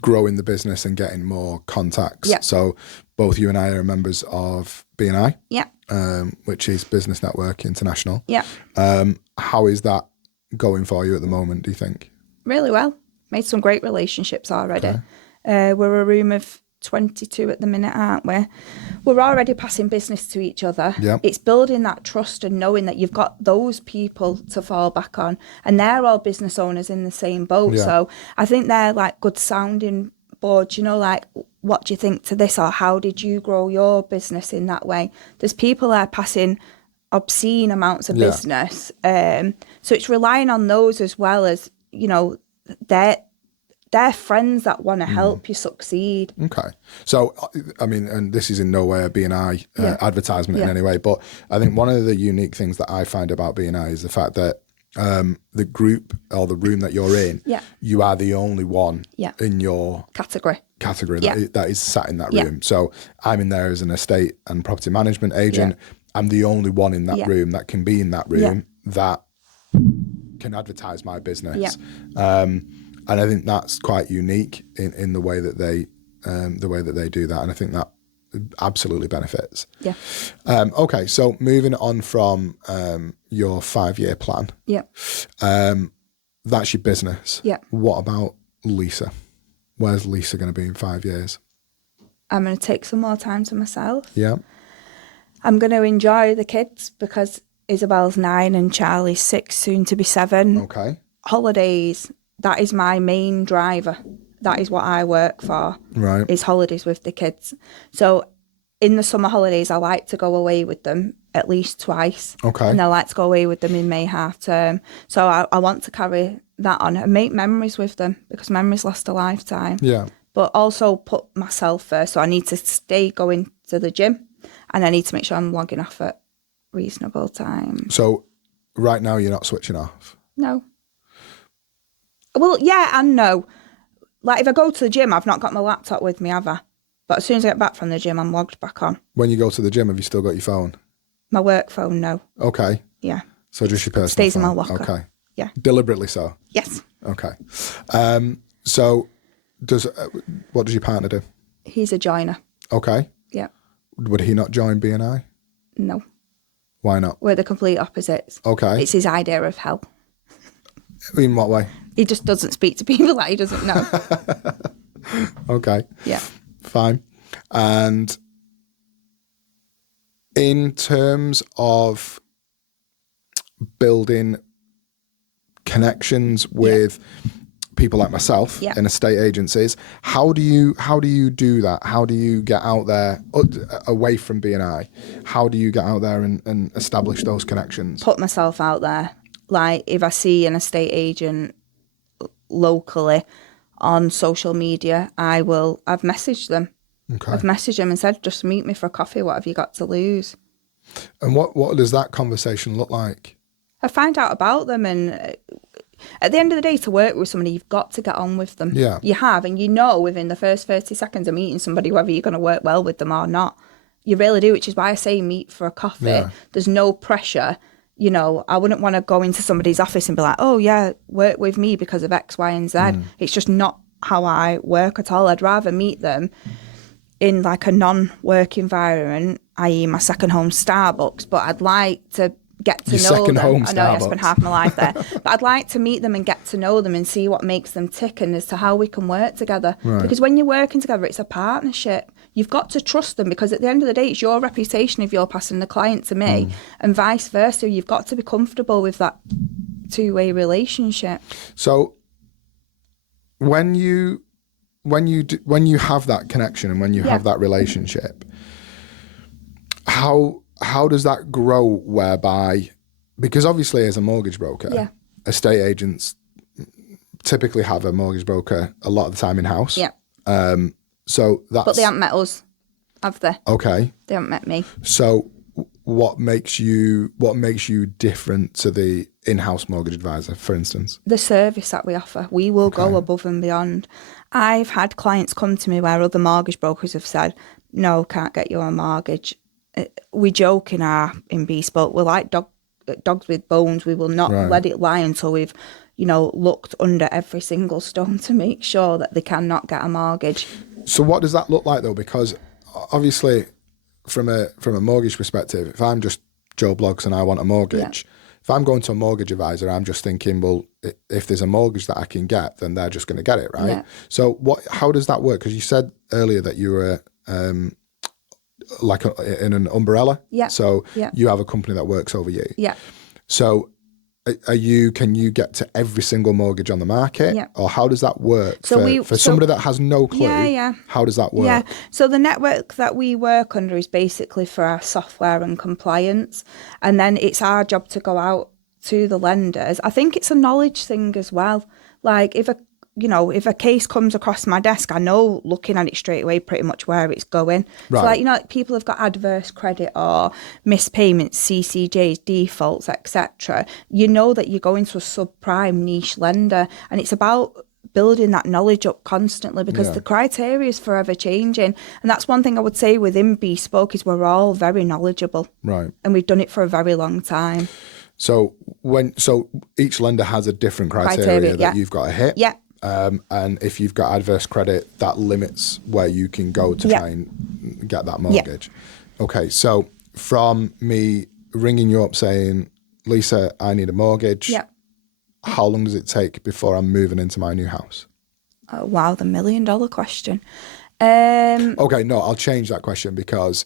growing the business and getting more contacts, so both you and I are members of BNI, which is Business Network International. Yeah. How is that going for you at the moment, do you think? Really well. Made some great relationships already. Okay. We're a room of 22 at the minute, aren't we? We're already passing business to each other. Yep. It's building that trust and knowing that you've got those people to fall back on, and they're all business owners in the same boat. Yeah. So I think they're like good sounding boards, like what do you think to this, or how did you grow your business in that way? There's people there passing obscene amounts of business. So it's relying on those as well as, they're friends that want to help you succeed. Okay. So, I mean, and this is in no way a BNI advertisement in any way, but I think one of the unique things that I find about BNI is the fact that the group or the room that you're in, you are the only one in your category that is sat in that room. So I'm in there as an estate and property management agent. I'm the only one in that room that can be in that room that can advertise my business. And I think that's quite unique in the way that they do that, and I think that absolutely benefits. Yeah. Okay, so moving on from your 5-year plan. Yeah. That's your business. Yeah. What about Lisa? Where's Lisa going to be in 5 years? I'm going to take some more time to myself. Yeah. I'm going to enjoy the kids because Isabel's 9 and Charlie's 6, soon to be 7. Okay. Holidays. That is my main driver. That is what I work for. Right. Is holidays with the kids. So in the summer holidays, I like to go away with them at least twice. Okay. And I like to go away with them in May half term. So I want to carry that on and make memories with them because memories last a lifetime. Yeah. But also put myself first. So I need to stay going to the gym and I need to make sure I'm logging off at reasonable time. So right now you're not switching off? No. Well, yeah and no. Like if I go to the gym, I've not got my laptop with me, have I? But as soon as I get back from the gym, I'm logged back on. When you go to the gym, have you still got your phone? My work phone, no. Okay. Yeah. So just your personal Stays phone? In my locker. Okay. Yeah. Deliberately so? Yes. Okay. So what does your partner do? He's a joiner. Okay. Yeah. Would he not join BNI? No. Why not? We're the complete opposites. Okay. It's his idea of hell. In what way? He just doesn't speak to people that he doesn't know. Okay. Yeah. Fine. And in terms of building connections with people like myself in estate agencies, how do you do that? How do you get out there away from BNI? How do you get out there and establish those connections? Put myself out there. Like if I see an estate agent locally on social media, I've messaged them. Okay. I've messaged them and said, just meet me for a coffee. What have you got to lose? And what does that conversation look like? I find out about them, and at the end of the day, to work with somebody, you've got to get on with them. Yeah. You have, and you know within the first 30 seconds of meeting somebody whether you're going to work well with them or not. You really do, which is why I say meet for a coffee. Yeah. There's no pressure. I wouldn't want to go into somebody's office and be like, oh yeah, work with me because of X, Y, and Z. It's just not how I work at all. I'd rather meet them in like a non-work environment, i.e. my second home Starbucks, but I'd like to get to know them. I know I spent half my life there, but I'd like to meet them and get to know them and see what makes them tick and as to how we can work together. Right. Because when you're working together, it's a partnership. You've got to trust them because at the end of the day, it's your reputation if you're passing the client to me and vice versa. You've got to be comfortable with that two-way relationship. So when you have that connection and when you have that relationship, how does that grow whereby, because obviously as a mortgage broker, estate agents typically have a mortgage broker a lot of the time in house. Yeah. So that's. But they haven't met us, have they? Okay. They haven't met me. So what makes you different to the in-house mortgage advisor, for instance? The service that we offer. We will go above and beyond. I've had clients come to me where other mortgage brokers have said, no, can't get you a mortgage. We joke in Bespoke, we're like dogs with bones. We will not let it lie until we've, looked under every single stone to make sure that they cannot get a mortgage. So what does that look like though? Because obviously from a mortgage perspective, if I'm just Joe Bloggs and I want a mortgage, if I'm going to a mortgage advisor, I'm just thinking, well, if there's a mortgage that I can get, then they're just going to get it, right? Yeah. So how does that work? Because you said earlier that you were in an umbrella. Yeah. So you have a company that works over you. Yeah. So can you get to every single mortgage on the market? Yeah. Or how does that work for somebody that has no clue? Yeah. How does that work? Yeah. So the network that we work under is basically for our software and compliance. And then it's our job to go out to the lenders. I think it's a knowledge thing as well. Like if a case comes across my desk, I know looking at it straight away pretty much where it's going. Right. So people have got adverse credit or missed payments, CCJs, defaults, etc. You know that you're going to a subprime niche lender, and it's about building that knowledge up constantly because the criteria is forever changing. And that's one thing I would say within Bespoke is we're all very knowledgeable. Right. And we've done it for a very long time. So each lender has a different criteria that you've got to hit. Yeah. And if you've got adverse credit, that limits where you can go to try and get that mortgage. Yeah. Okay, so from me ringing you up saying, Lisa, I need a mortgage, how long does it take before I'm moving into my new house? Wow, the $1 million question. Okay, no, I'll change that question because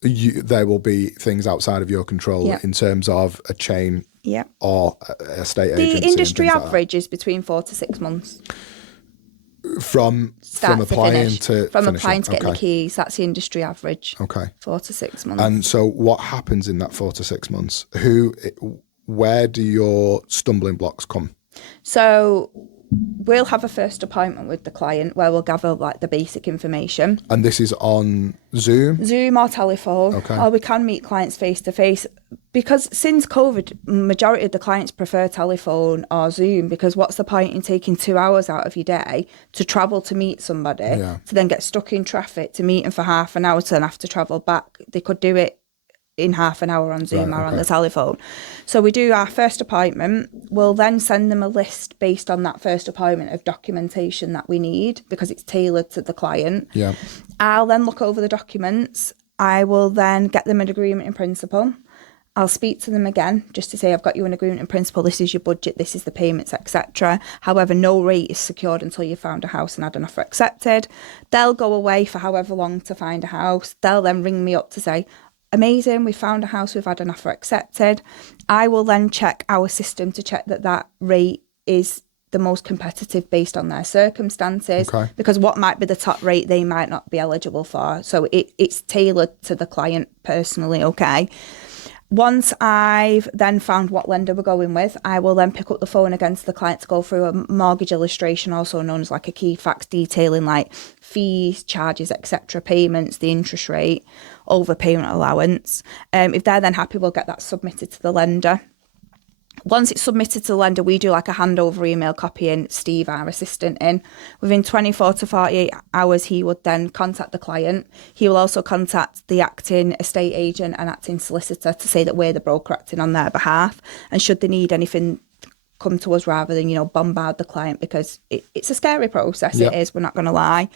there will be things outside of your control in terms of a chain or a estate agency. The industry average is between 4 to 6 months. From applying to getting the keys, that's the industry average. Okay. 4 to 6 months. And so what happens in that 4 to 6 months? Where do your stumbling blocks come? So we'll have a first appointment with the client where we'll gather the basic information. And this is on Zoom? Zoom or telephone. Okay. Or we can meet clients face to face. Because since COVID, majority of the clients prefer telephone or Zoom because what's the point in taking 2 hours out of your day to travel to meet somebody, to then get stuck in traffic to meet them for half an hour to then have to travel back? They could do it in half an hour on Zoom or on the telephone. So we do our first appointment. We'll then send them a list based on that first appointment of documentation that we need because it's tailored to the client. Yeah. I'll then look over the documents. I will then get them an agreement in principle. I'll speak to them again just to say, I've got you an agreement in principle. This is your budget. This is the payments, etc. However, no rate is secured until you've found a house and had an offer accepted. They'll go away for however long to find a house. They'll then ring me up to say, amazing, we found a house, we've had an offer accepted. I will then check our system to check that rate is the most competitive based on their circumstances, because what might be the top rate they might not be eligible for. So it's tailored to the client personally, okay? Once I've then found what lender we're going with, I will then pick up the phone against the client to go through a mortgage illustration, also known as a key facts detailing fees, charges, etc., payments, the interest rate, overpayment allowance. If they're then happy, we'll get that submitted to the lender. Once it's submitted to the lender, we do a handover email copying Steve, our assistant, in. Within 24 to 48 hours, he would then contact the client. He will also contact the acting estate agent and acting solicitor to say that we're the broker acting on their behalf. And should they need anything, come to us rather than, bombard the client, because it's a scary process. Yep. It is, we're not going to lie.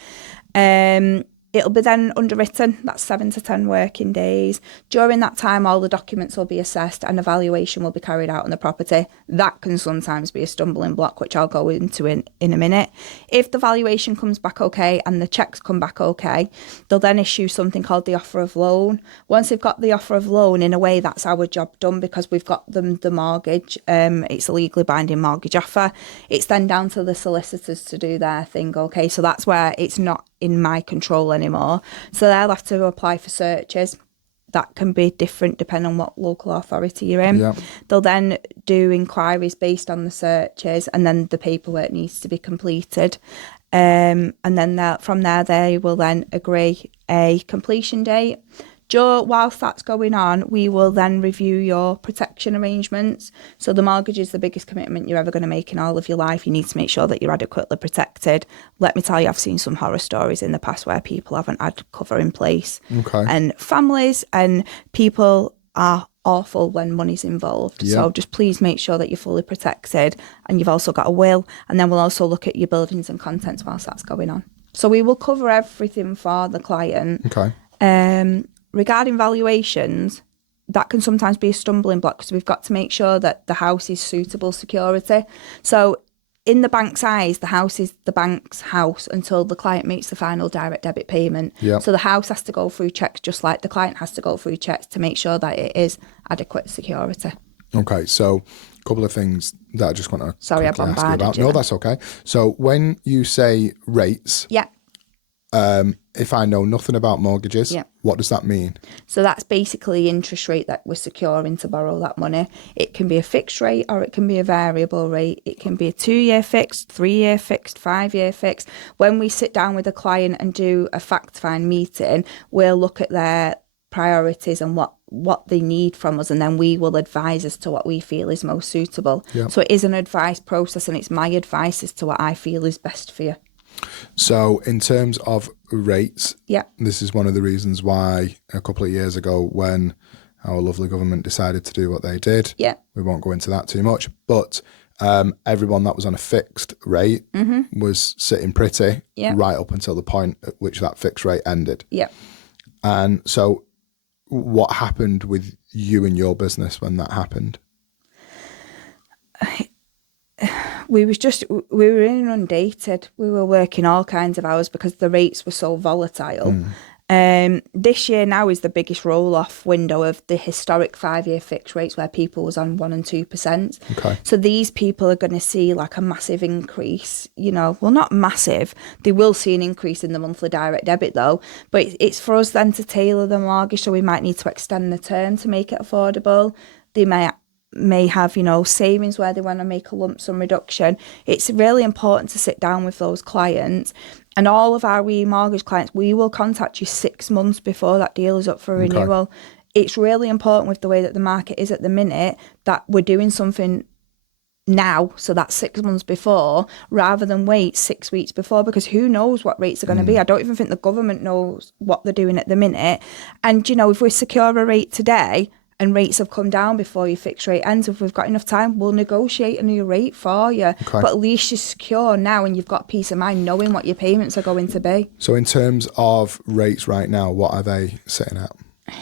It'll be then underwritten. That's 7 to 10 working days. During that time, all the documents will be assessed and a valuation will be carried out on the property. That can sometimes be a stumbling block, which I'll go into in a minute. If the valuation comes back okay and the checks come back okay, they'll then issue something called the offer of loan. Once they've got the offer of loan, in a way, that's our job done because we've got them the mortgage. It's a legally binding mortgage offer. It's then down to the solicitors to do their thing, okay? So that's where it's not in my control anymore. So they'll have to apply for searches. that can be different depending on what local authority you're in. Yeah. They'll then do inquiries based on the searches, and then the paperwork needs to be completed. And then from there, they will then agree a completion date. Whilst that's going on, we will then review your protection arrangements. So the mortgage is the biggest commitment you're ever going to make in all of your life. You need to make sure that you're adequately protected. Let me tell you, I've seen some horror stories in the past where people haven't had cover in place. Okay. And families and people are awful when money's involved. Yeah. So just please make sure that you're fully protected, and you've also got a will. And then we'll also look at your buildings and contents whilst that's going on. So we will cover everything for the client. Okay. Regarding valuations, that can sometimes be a stumbling block because we've got to make sure that the house is suitable security. So in the bank's eyes, the house is the bank's house until the client makes the final direct debit payment. Yeah. So the house has to go through checks just like the client has to go through checks to make sure that it is adequate security. Okay, so a couple of things that I just want to Sorry, I quickly ask you bombarded about. you No, there. that's okay. So when you say rates, Yeah. if I know nothing about mortgages, Yeah. what does that mean? So that's basically the interest rate that we're securing to borrow that money. It can be a fixed rate or it can be a variable rate. It can be a 2-year fixed, 3-year fixed, 5-year fixed. When we sit down with a client and do a fact-find meeting, we'll look at their priorities and what they need from us, and then we will advise as to what we feel is most suitable. Yeah. So it is an advice process, and it's my advice as to what I feel is best for you. So in terms of rates, Yeah. this is one of the reasons why a couple of years ago when our lovely government decided to do what they did, Yeah. we won't go into that too much, but everyone that was on a fixed rate was sitting pretty Yeah. right up until the point at which that fixed rate ended. Yeah. And so what happened with you and your business when that happened? We were inundated. We were working all kinds of hours because the rates were so volatile. This year now is the biggest roll-off window of the historic 5-year fixed rates where people was on 1% and 2%. Okay. So these people are going to see like a massive increase, well, not massive. They will see an increase in the monthly direct debit though, but it's for us then to tailor the mortgage. So we might need to extend the term to make it affordable. They may have, savings where they want to make a lump sum reduction. It's really important to sit down with those clients, and all of our remortgage clients, we will contact you 6 months before that deal is up for renewal. It's really important with the way that the market is at the minute that we're doing something now, so that's 6 months before, rather than wait 6 weeks before, because who knows what rates are going to be. I don't even think the government knows what they're doing at the minute. And, if we secure a rate today, and rates have come down before your fixed rate ends, if we've got enough time, we'll negotiate a new rate for you. Okay. But at least you're secure now and you've got peace of mind knowing what your payments are going to be. So in terms of rates right now, what are they sitting at?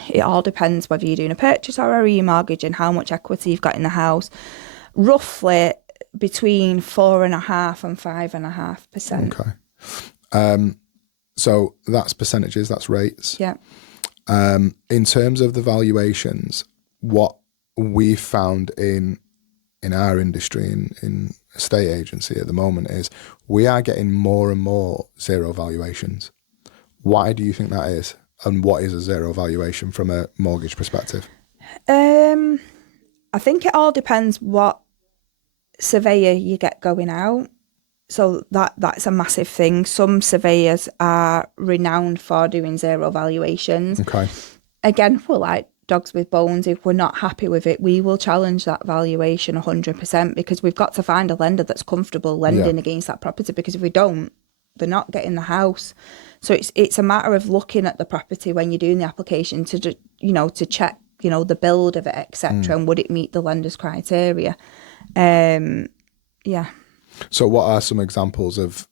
It all depends whether you're doing a purchase or a remortgage and how much equity you've got in the house. Roughly between 4.5% and 5.5%. Okay. So that's percentages, that's rates. Yeah. In terms of the valuations, what we've found in our industry, in estate agency at the moment, is we are getting more and more zero valuations. Why do you think that is? And what is a zero valuation from a mortgage perspective? I think it all depends what surveyor you get going out. So that's a massive thing. Some surveyors are renowned for doing zero valuations. Okay. Again, we're like dogs with bones. If we're not happy with it, we will challenge that valuation 100%, because we've got to find a lender that's comfortable lending against that property, because if we don't, they're not getting the house. So it's a matter of looking at the property when you're doing the application to to check the build of it, etc. And would it meet the lender's criteria? Yeah. So what are some examples of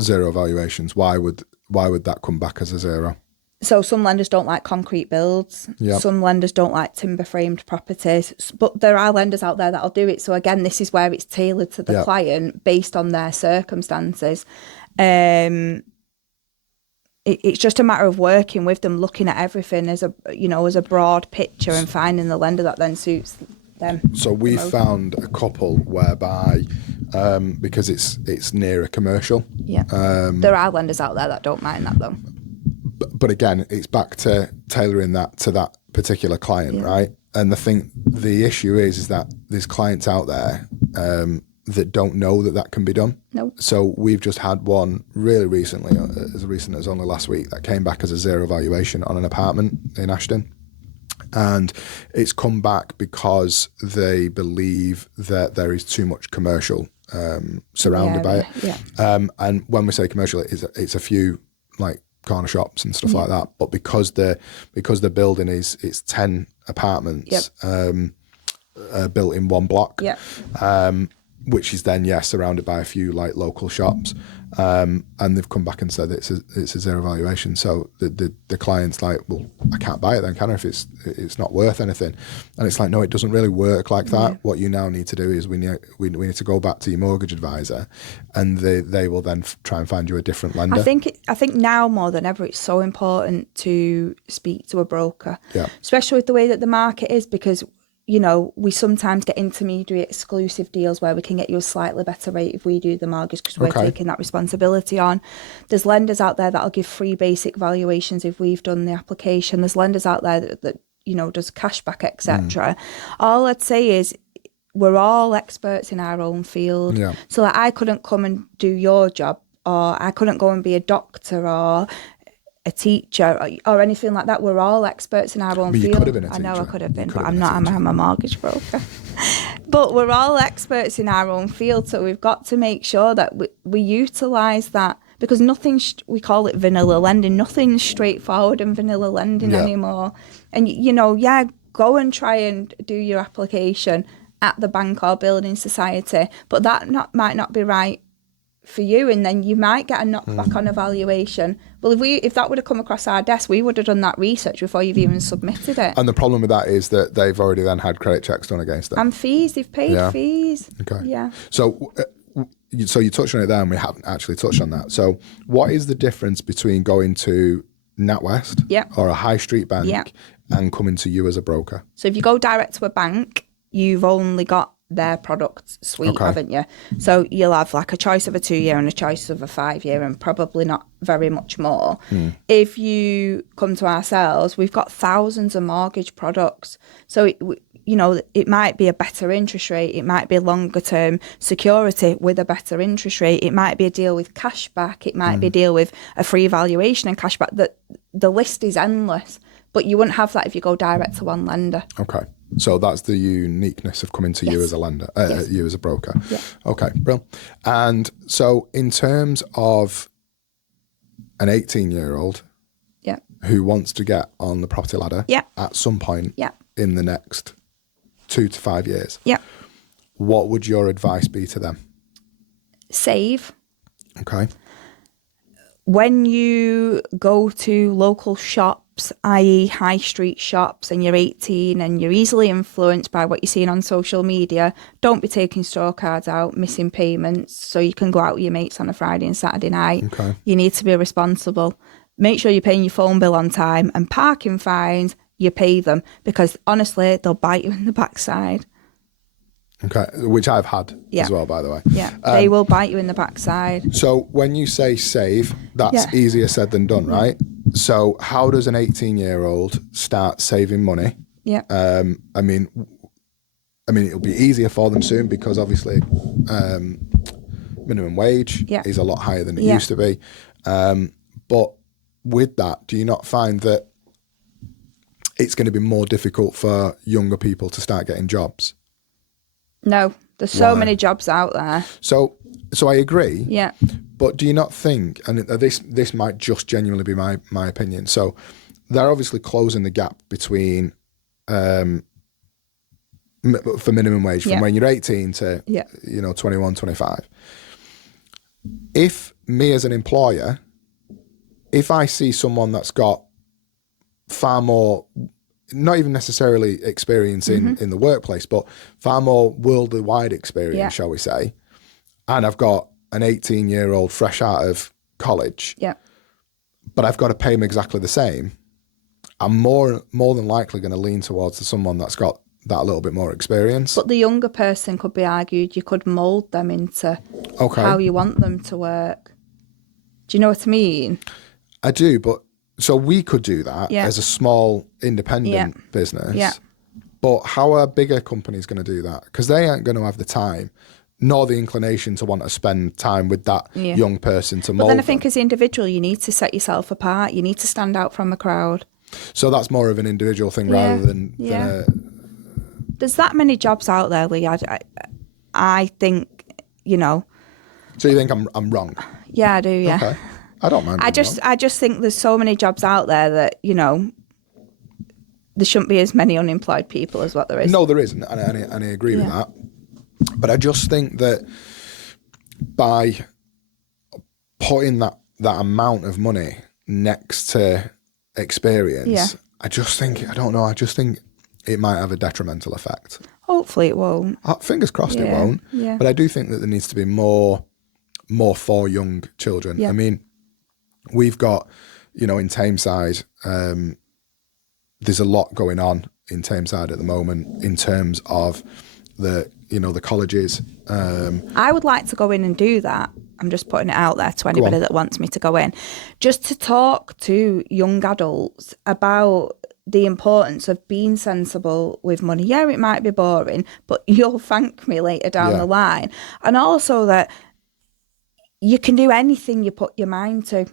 zero valuations? Why would that come back as a zero? So some lenders don't like concrete builds. Yep. Some lenders don't like timber framed properties, but there are lenders out there that'll do it. So again, this is where it's tailored to the client based on their circumstances. It's just a matter of working with them, looking at everything as a broad picture and finding the lender that then suits them. So we found a couple whereby, because it's near a commercial. Yeah. There are lenders out there that don't mind that though. but again, it's back to tailoring that to that particular client, right? And the issue is that there's clients out there that don't know that can be done. No. So we've just had one really recently, as recent as only last week, that came back as a 0 valuation on an apartment in Ashton. And it's come back because they believe that there is too much commercial surrounded by it. Yeah. And when we say commercial, it's a few like corner shops and stuff like that. But because the building it's 10 apartments built in one block, which is then surrounded by a few like local shops, and they've come back and said it's a 0 valuation. So the client's like, well, I can't buy it then, can I, if it's not worth anything? And it's like, no, it doesn't really work like that. What you now need to do is we need to go back to your mortgage advisor, and they will then try and find you a different lender. I think now more than ever it's so important to speak to a broker, especially with the way that the market is, because you know, we sometimes get intermediary exclusive deals where we can get you a slightly better rate if we do the mortgage because we're taking that responsibility on. There's lenders out there that'll give free basic valuations if we've done the application. There's lenders out there that you know, does cashback, etc. All I'd say is we're all experts in our own field. Yeah. So like, I couldn't come and do your job, or I couldn't go and be a doctor or a teacher or anything like that. We're all experts in our own field. You could have been a teacher. I know I could have been, but I'm not. I'm a mortgage broker. But we're all experts in our own field, so we've got to make sure that we utilise that, because we call it vanilla lending. Nothing's straightforward in vanilla lending anymore. And, you know, go and try and do your application at the bank or building society, but that might not be right for you, and then you might get a knockback on a valuation. Well, if that would have come across our desk, we would have done that research before you've even submitted it. And the problem with that is that they've already then had credit checks done against them. And fees, they've paid fees. Okay. Yeah. So you touched on it there, and we haven't actually touched on that. So what is the difference between going to NatWest or a high street bank and coming to you as a broker? So if you go direct to a bank, you've only got their product suite, haven't you? So you'll have like a choice of a 2-year and a choice of a 5-year, and probably not very much more. If you come to ourselves, we've got thousands of mortgage products. So it might be a better interest rate, it might be a longer term security with a better interest rate, it might be a deal with cashback, it might be a deal with a free valuation and cashback. The list is endless, but you wouldn't have that if you go direct to one lender. Okay. So that's the uniqueness of coming to you as a lender, you as a broker. Yeah. Okay, brilliant. And so in terms of an 18-year-old who wants to get on the property ladder at some point in the next 2 to 5 years, what would your advice be to them? Save. Okay. When you go to local shops, i.e. high street shops, and you're 18 and you're easily influenced by what you're seeing on social media, don't be taking store cards out, missing payments so you can go out with your mates on a Friday and Saturday night. Okay. You need to be responsible. Make sure you're paying your phone bill on time, and parking fines, you pay them, because honestly, they'll bite you in the backside. Okay, which I've had as well, by the way. Yeah, they will bite you in the backside. So when you say save, that's easier said than done, right? So how does an 18-year-old start saving money? Yeah. I mean, it'll be easier for them soon, because obviously minimum wage is a lot higher than it used to be. But with that, do you not find that it's going to be more difficult for younger people to start getting jobs? No, there's so many jobs out there. So I agree. Yeah. But do you not think, and this might just genuinely be my opinion, so they're obviously closing the gap between for minimum wage from when you're 18 to 21, 25. If me as an employer, if I see someone that's got far more, not even necessarily experience in the workplace, but far more worldly wide experience, shall we say, and I've got an 18-year-old fresh out of college, but I've got to pay him exactly the same, I'm more than likely going to lean towards someone that's got that little bit more experience. But the younger person could be argued you could mould them into how you want them to work. Do you know what I mean? I do, but So we could do that as a small independent business. Yeah. But how are bigger companies going to do that? Because they aren't going to have the time nor the inclination to want to spend time with that young person to mold But then I think them. as an individual, you need to set yourself apart. You need to stand out from the crowd. So that's more of an individual thing rather than There's that many jobs out there, Lee. I think, you know. So you think I'm wrong? Yeah, I do, yeah. Okay. I don't mind. I just think there's so many jobs out there that, you know, there shouldn't be as many unemployed people as what there is. No, there isn't, and I agree with that. But I just think that by putting that amount of money next to experience, I just think it might have a detrimental effect. Hopefully it won't. Fingers crossed it won't. Yeah. But I do think that there needs to be more for young children. Yeah. I mean, we've got, you know, in Tameside, there's a lot going on in Tameside at the moment in terms of the colleges. I would like to go in and do that. I'm just putting it out there to anybody that wants me to go in, just to talk to young adults about the importance of being sensible with money. Yeah, it might be boring, but you'll thank me later down the line. And also that you can do anything you put your mind to.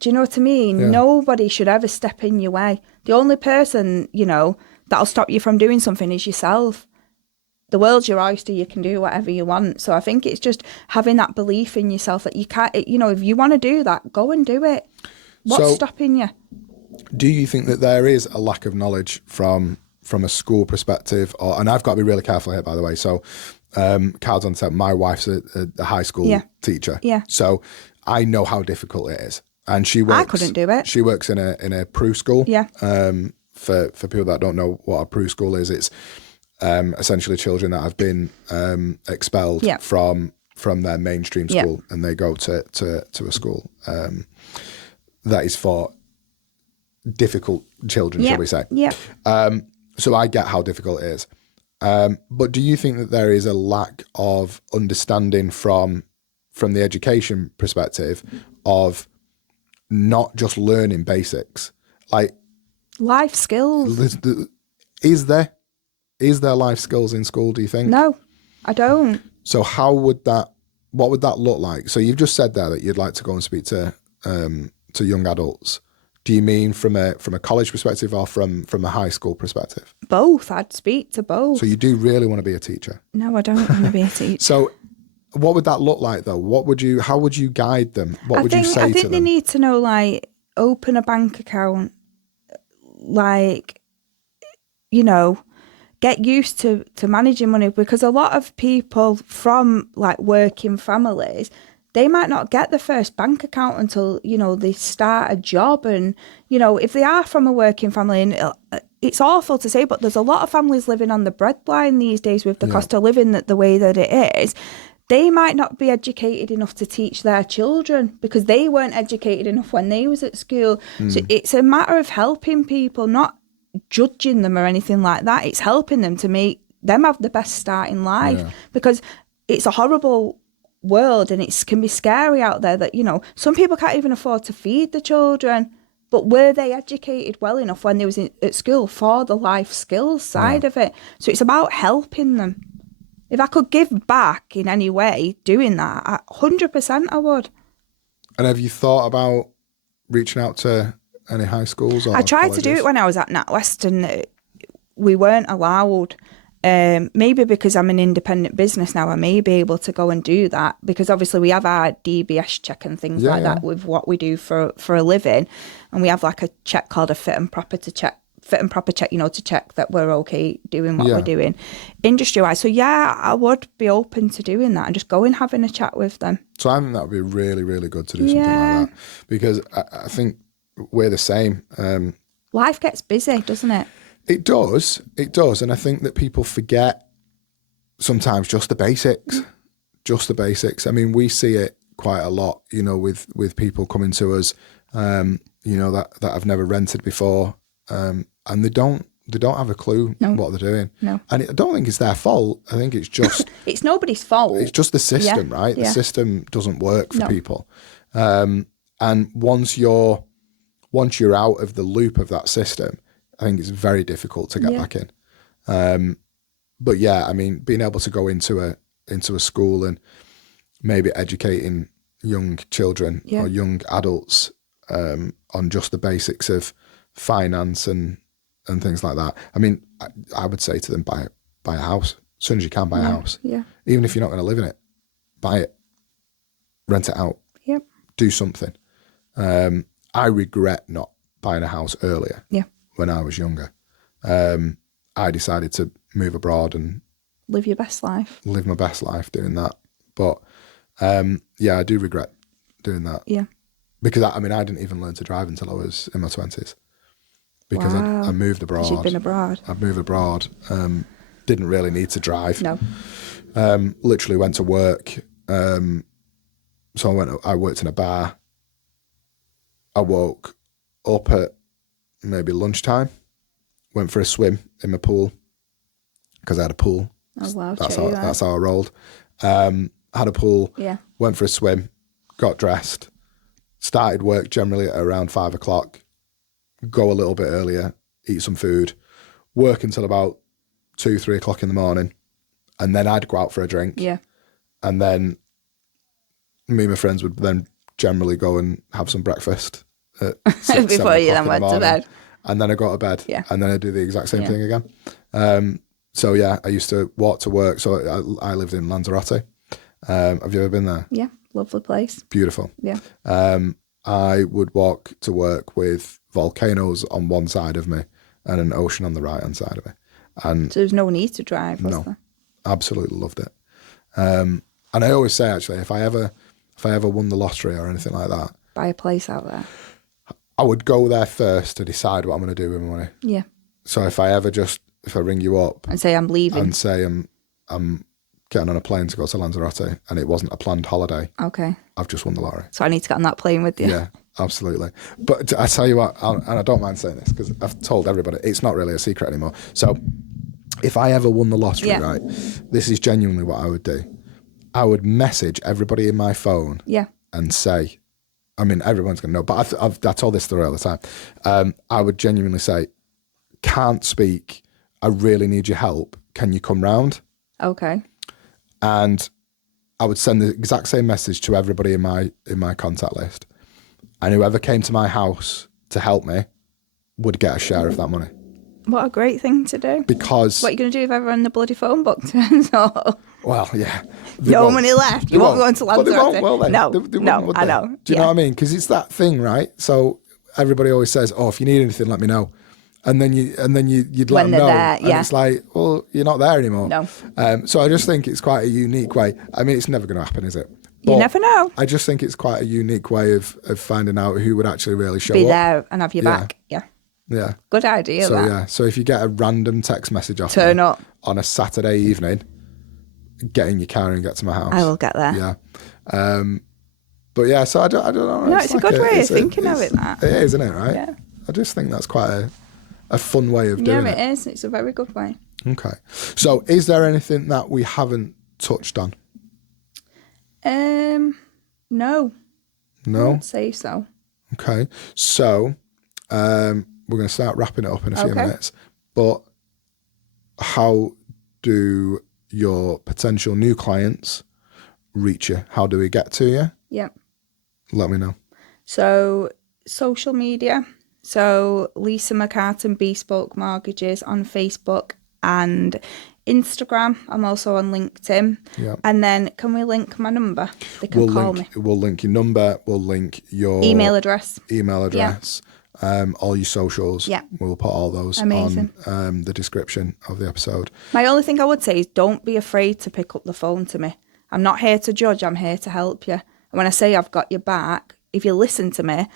Do you know what I mean? Yeah. Nobody should ever step in your way. The only person, you know, that'll stop you from doing something is yourself. The world's your oyster. You can do whatever you want. So I think it's just having that belief in yourself that you can't, you know, if you want to do that, go and do it. What's stopping you? Do you think that there is a lack of knowledge from a school perspective? And I've got to be really careful here, by the way. So cards on the table, my wife's a high school teacher. Yeah. So I know how difficult it is. And she works. I couldn't do it. She works in a Prue school. Yeah. For people that don't know what a Prue school is, it's essentially children that have been expelled from their mainstream school, and they go to a school that is for difficult children, shall we say? Yeah. So I get how difficult it is. But do you think that there is a lack of understanding from the education perspective of not just learning basics, like life skills? Is there life skills in school, do you think? No, I don't. So what would that look like? So you've just said there that you'd like to go and speak to young adults. Do you mean from a college perspective or from a high school perspective? Both. I'd speak to both. So you do really want to be a teacher? No, I don't want to be a teacher. So what would that look like though? How would you guide them? What would you say to them? I think they need to know, like, open a bank account, like, you know, get used to managing money, because a lot of people from like working families, they might not get the first bank account until, you know, they start a job. And, you know, if they are from a working family, and it's awful to say, but there's a lot of families living on the breadline these days with the cost of living the way that it is. They might not be educated enough to teach their children because they weren't educated enough when they was at school. So it's a matter of helping people, not judging them or anything like that. It's helping them to make them have the best start in life, because it's a horrible world and it can be scary out there that, you know, some people can't even afford to feed the children, but were they educated well enough when they was at school for the life skills side of it? So it's about helping them. If I could give back in any way doing that, 100% I would. And have you thought about reaching out to any high schools or I tried colleges? to do it when I was at NatWest, and we weren't allowed. Maybe because I'm an independent business now, I may be able to go and do that, because obviously we have our DBS check and things like that with what we do for a living, and we have like a check called a fit and proper check, you know, to check that we're okay doing what we're doing industry wise. So I would be open to doing that and just going having a chat with them. So I think that would be really, really good to do something like that, because I think we're the same. Life gets busy, doesn't it? It does. And I think that people forget sometimes just the basics. I mean, we see it quite a lot, you know, with people coming to us, you know, that have never rented before, and they don't have a clue what they're doing. No. And I don't think it's their fault. I think it's just... it's nobody's fault. It's just the system, right? The system doesn't work for people. And once you're once you're out of the loop of that system, I think it's very difficult to get back in. But yeah, I mean, being able to go into a school and maybe educating young children or young adults on just the basics of finance and things like that. I mean, I would say to them, buy a house. As soon as you can, buy a house. Yeah. Even if you're not going to live in it, buy it. Rent it out. Yep. Do something. I regret not buying a house earlier. Yeah. When I was younger. I decided to move abroad and live your best life. Live my best life doing that. But yeah, I do regret doing that. Yeah. Because I didn't even learn to drive until I was in my 20s. Because I moved abroad. Because you've been abroad. I'd moved abroad. Didn't really need to drive. No. Literally went to work. So I worked in a bar. I woke up at maybe lunchtime, went for a swim in my pool because I had a pool. Oh wow! That's how I rolled. Had a pool. Yeah. Went for a swim, got dressed, started work generally at around 5 o'clock. Go a little bit earlier, eat some food, work until about 2-3 o'clock in the morning, and then I'd go out for a drink. Yeah. And then me and my friends would then generally go and have some breakfast at 6, before you then went to bed. And then I go to bed. Yeah. And then I do the exact same thing again. So yeah, I used to walk to work. So I lived in Lanzarote. Have you ever been there? Yeah, lovely place. Beautiful. Yeah. I would walk to work with volcanoes on one side of me and an ocean on the right hand side of me. And so there's no need to drive, was there? Absolutely loved it. And I always say, actually, if I ever won the lottery or anything like that, buy a place out there. I would go there first to decide what I'm going to do with my money. Yeah. So if I ring you up and say I'm leaving and say I'm getting on a plane to go to Lanzarote and it wasn't a planned holiday, okay, I've just won the lottery. So I need to get on that plane with you. Yeah, absolutely. But I tell you what, and I don't mind saying this because I've told everybody, it's not really a secret anymore. So if I ever won the lottery, right, this is genuinely what I would do. I would message everybody in my phone and say, I mean, everyone's going to know, but I told this story all the time. I would genuinely say, can't speak, I really need your help. Can you come round? Okay. And I would send the exact same message to everybody in my contact list. And whoever came to my house to help me would get a share of that money. What a great thing to do. Because... What are you going to do if everyone in the bloody phone book turns up? Well, yeah. No money left. You won't go into Lanzarote. They won't, will they? No, they no, I know. Do you know what I mean? Because it's that thing, right? So everybody always says, "Oh, if you need anything, let me know." And then you'd let them know, there, and it's like, well, you're not there anymore. No. So I just think it's quite a unique way. I mean, it's never going to happen, is it? But you never know. I just think it's quite a unique way of finding out who would actually really show up. Be up. there and have your back. Yeah. Yeah. Good idea. So that. yeah. So if you get a random text message off turn up on a Saturday evening, get in your car and get to my house. I will get there. Yeah. But yeah, so I don't know. No, it's a good way of thinking of it, that. It is, isn't it, right? Yeah. I just think that's quite a fun way of doing it. Yeah, it is. It's a very good way. Okay. So is there anything that we haven't touched on? No. No? I wouldn't say so. Okay. So we're going to start wrapping it up in a few minutes. But how do your potential new clients reach you? How do we get to you? Yeah. Let me know. So social media. So Lisa McCarten, Bespoke Mortgages on Facebook and Instagram. I'm also on LinkedIn. Yeah. And then can we link my number? They can call me. We'll link your number. We'll link your email address. All your socials. Yeah. We'll put all those on the description of the episode. My only thing I would say is don't be afraid to pick up the phone to me. I'm not here to judge. I'm here to help you. And when I say I've got your back, if you listen to me,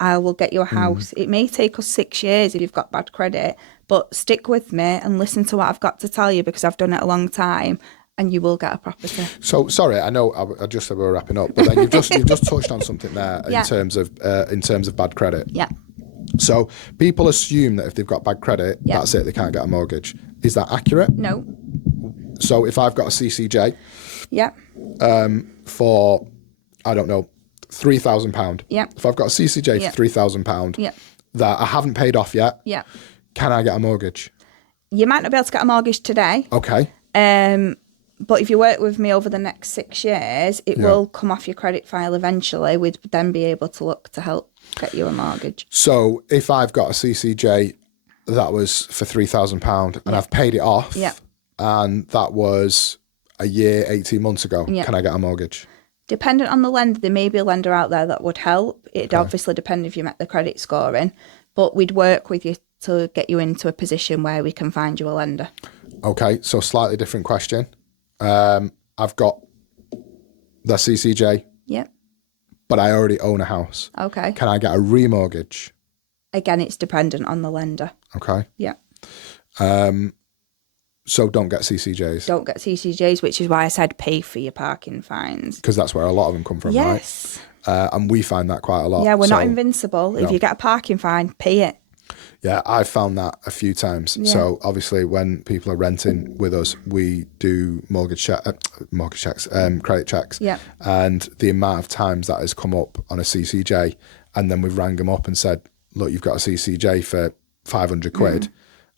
I will get you a house. It may take us 6 years if you've got bad credit, but stick with me and listen to what I've got to tell you because I've done it a long time and you will get a property. So, sorry, I know I just said we were wrapping up, but then you've just touched on something there in terms of bad credit. Yeah. So people assume that if they've got bad credit, that's it, they can't get a mortgage. Is that accurate? No. So if I've got a CCJ for, I don't know, £3,000. Yeah. If I've got a CCJ Yeah. for £3,000 Yeah. that I haven't paid off yet, Yeah. can I get a mortgage? You might not be able to get a mortgage today. Okay. But if you work with me over the next 6 years, it will come off your credit file eventually. We'd then be able to look to help get you a mortgage. So if I've got a CCJ that was for £3,000 and I've paid it off, and that was a year, 18 months ago, can I get a mortgage? Dependent on the lender, there may be a lender out there that would help. It'd obviously depend if you met the credit scoring, but we'd work with you to get you into a position where we can find you a lender. Okay, so slightly different question. I've got the CCJ, but I already own a house. Okay. Can I get a remortgage? Again, it's dependent on the lender. Okay. Yeah. So don't get CCJs. Don't get CCJs, which is why I said pay for your parking fines. Because that's where a lot of them come from, yes. right? And we find that quite a lot. Yeah, we're not invincible. If you get a parking fine, pay it. Yeah, I've found that a few times. Yeah. So obviously when people are renting with us, we do credit checks. Yeah. And the amount of times that has come up on a CCJ, and then we've rang them up and said, look, you've got a CCJ for 500 quid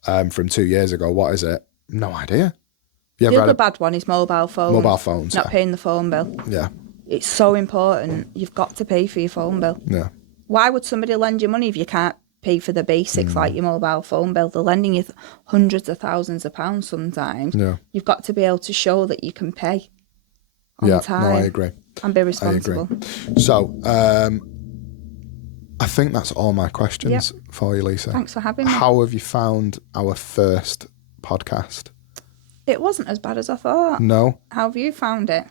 from 2 years ago. What is it? No idea. The other bad one is mobile phones. Mobile phones, Not paying the phone bill. Yeah. It's so important. You've got to pay for your phone bill. Yeah. Why would somebody lend you money if you can't pay for the basics like your mobile phone bill? They're lending you hundreds of thousands of pounds sometimes. Yeah. You've got to be able to show that you can pay on time. No, I agree. And be responsible. I agree. So, I think that's all my questions for you, Lisa. Thanks for having me. How have you found our first podcast? It wasn't as bad as I thought. No. How have you found it?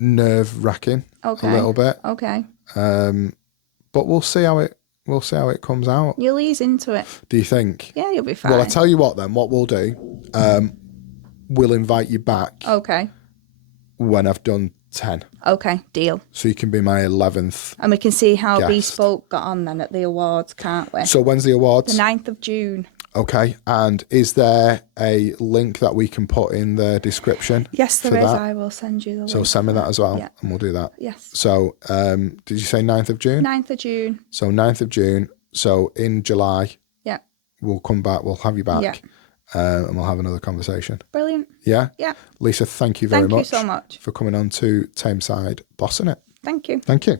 Nerve-wracking a little bit. Okay. But we'll see how it comes out. You'll ease into it. Do you think? Yeah, you'll be fine. Well, I tell you what then, what we'll do, we'll invite you back Okay. when I've done 10. Okay, deal. So you can be my 11th. And we can see how Guest. Bespoke got on then at the awards, can't we? So when's the awards? The 9th of June. Okay, and is there a link that we can put in the description? Yes, there is. I will send you the link. So send me that as well, and we'll do that. Yes. So, did you say 9th of June? 9th of June. So 9th of June. So in July, we'll come back. We'll have you back, and we'll have another conversation. Brilliant. Yeah? Yeah. Lisa, thank you very much. Thank you so much for coming on to Tameside Bossing It. Thank you. Thank you.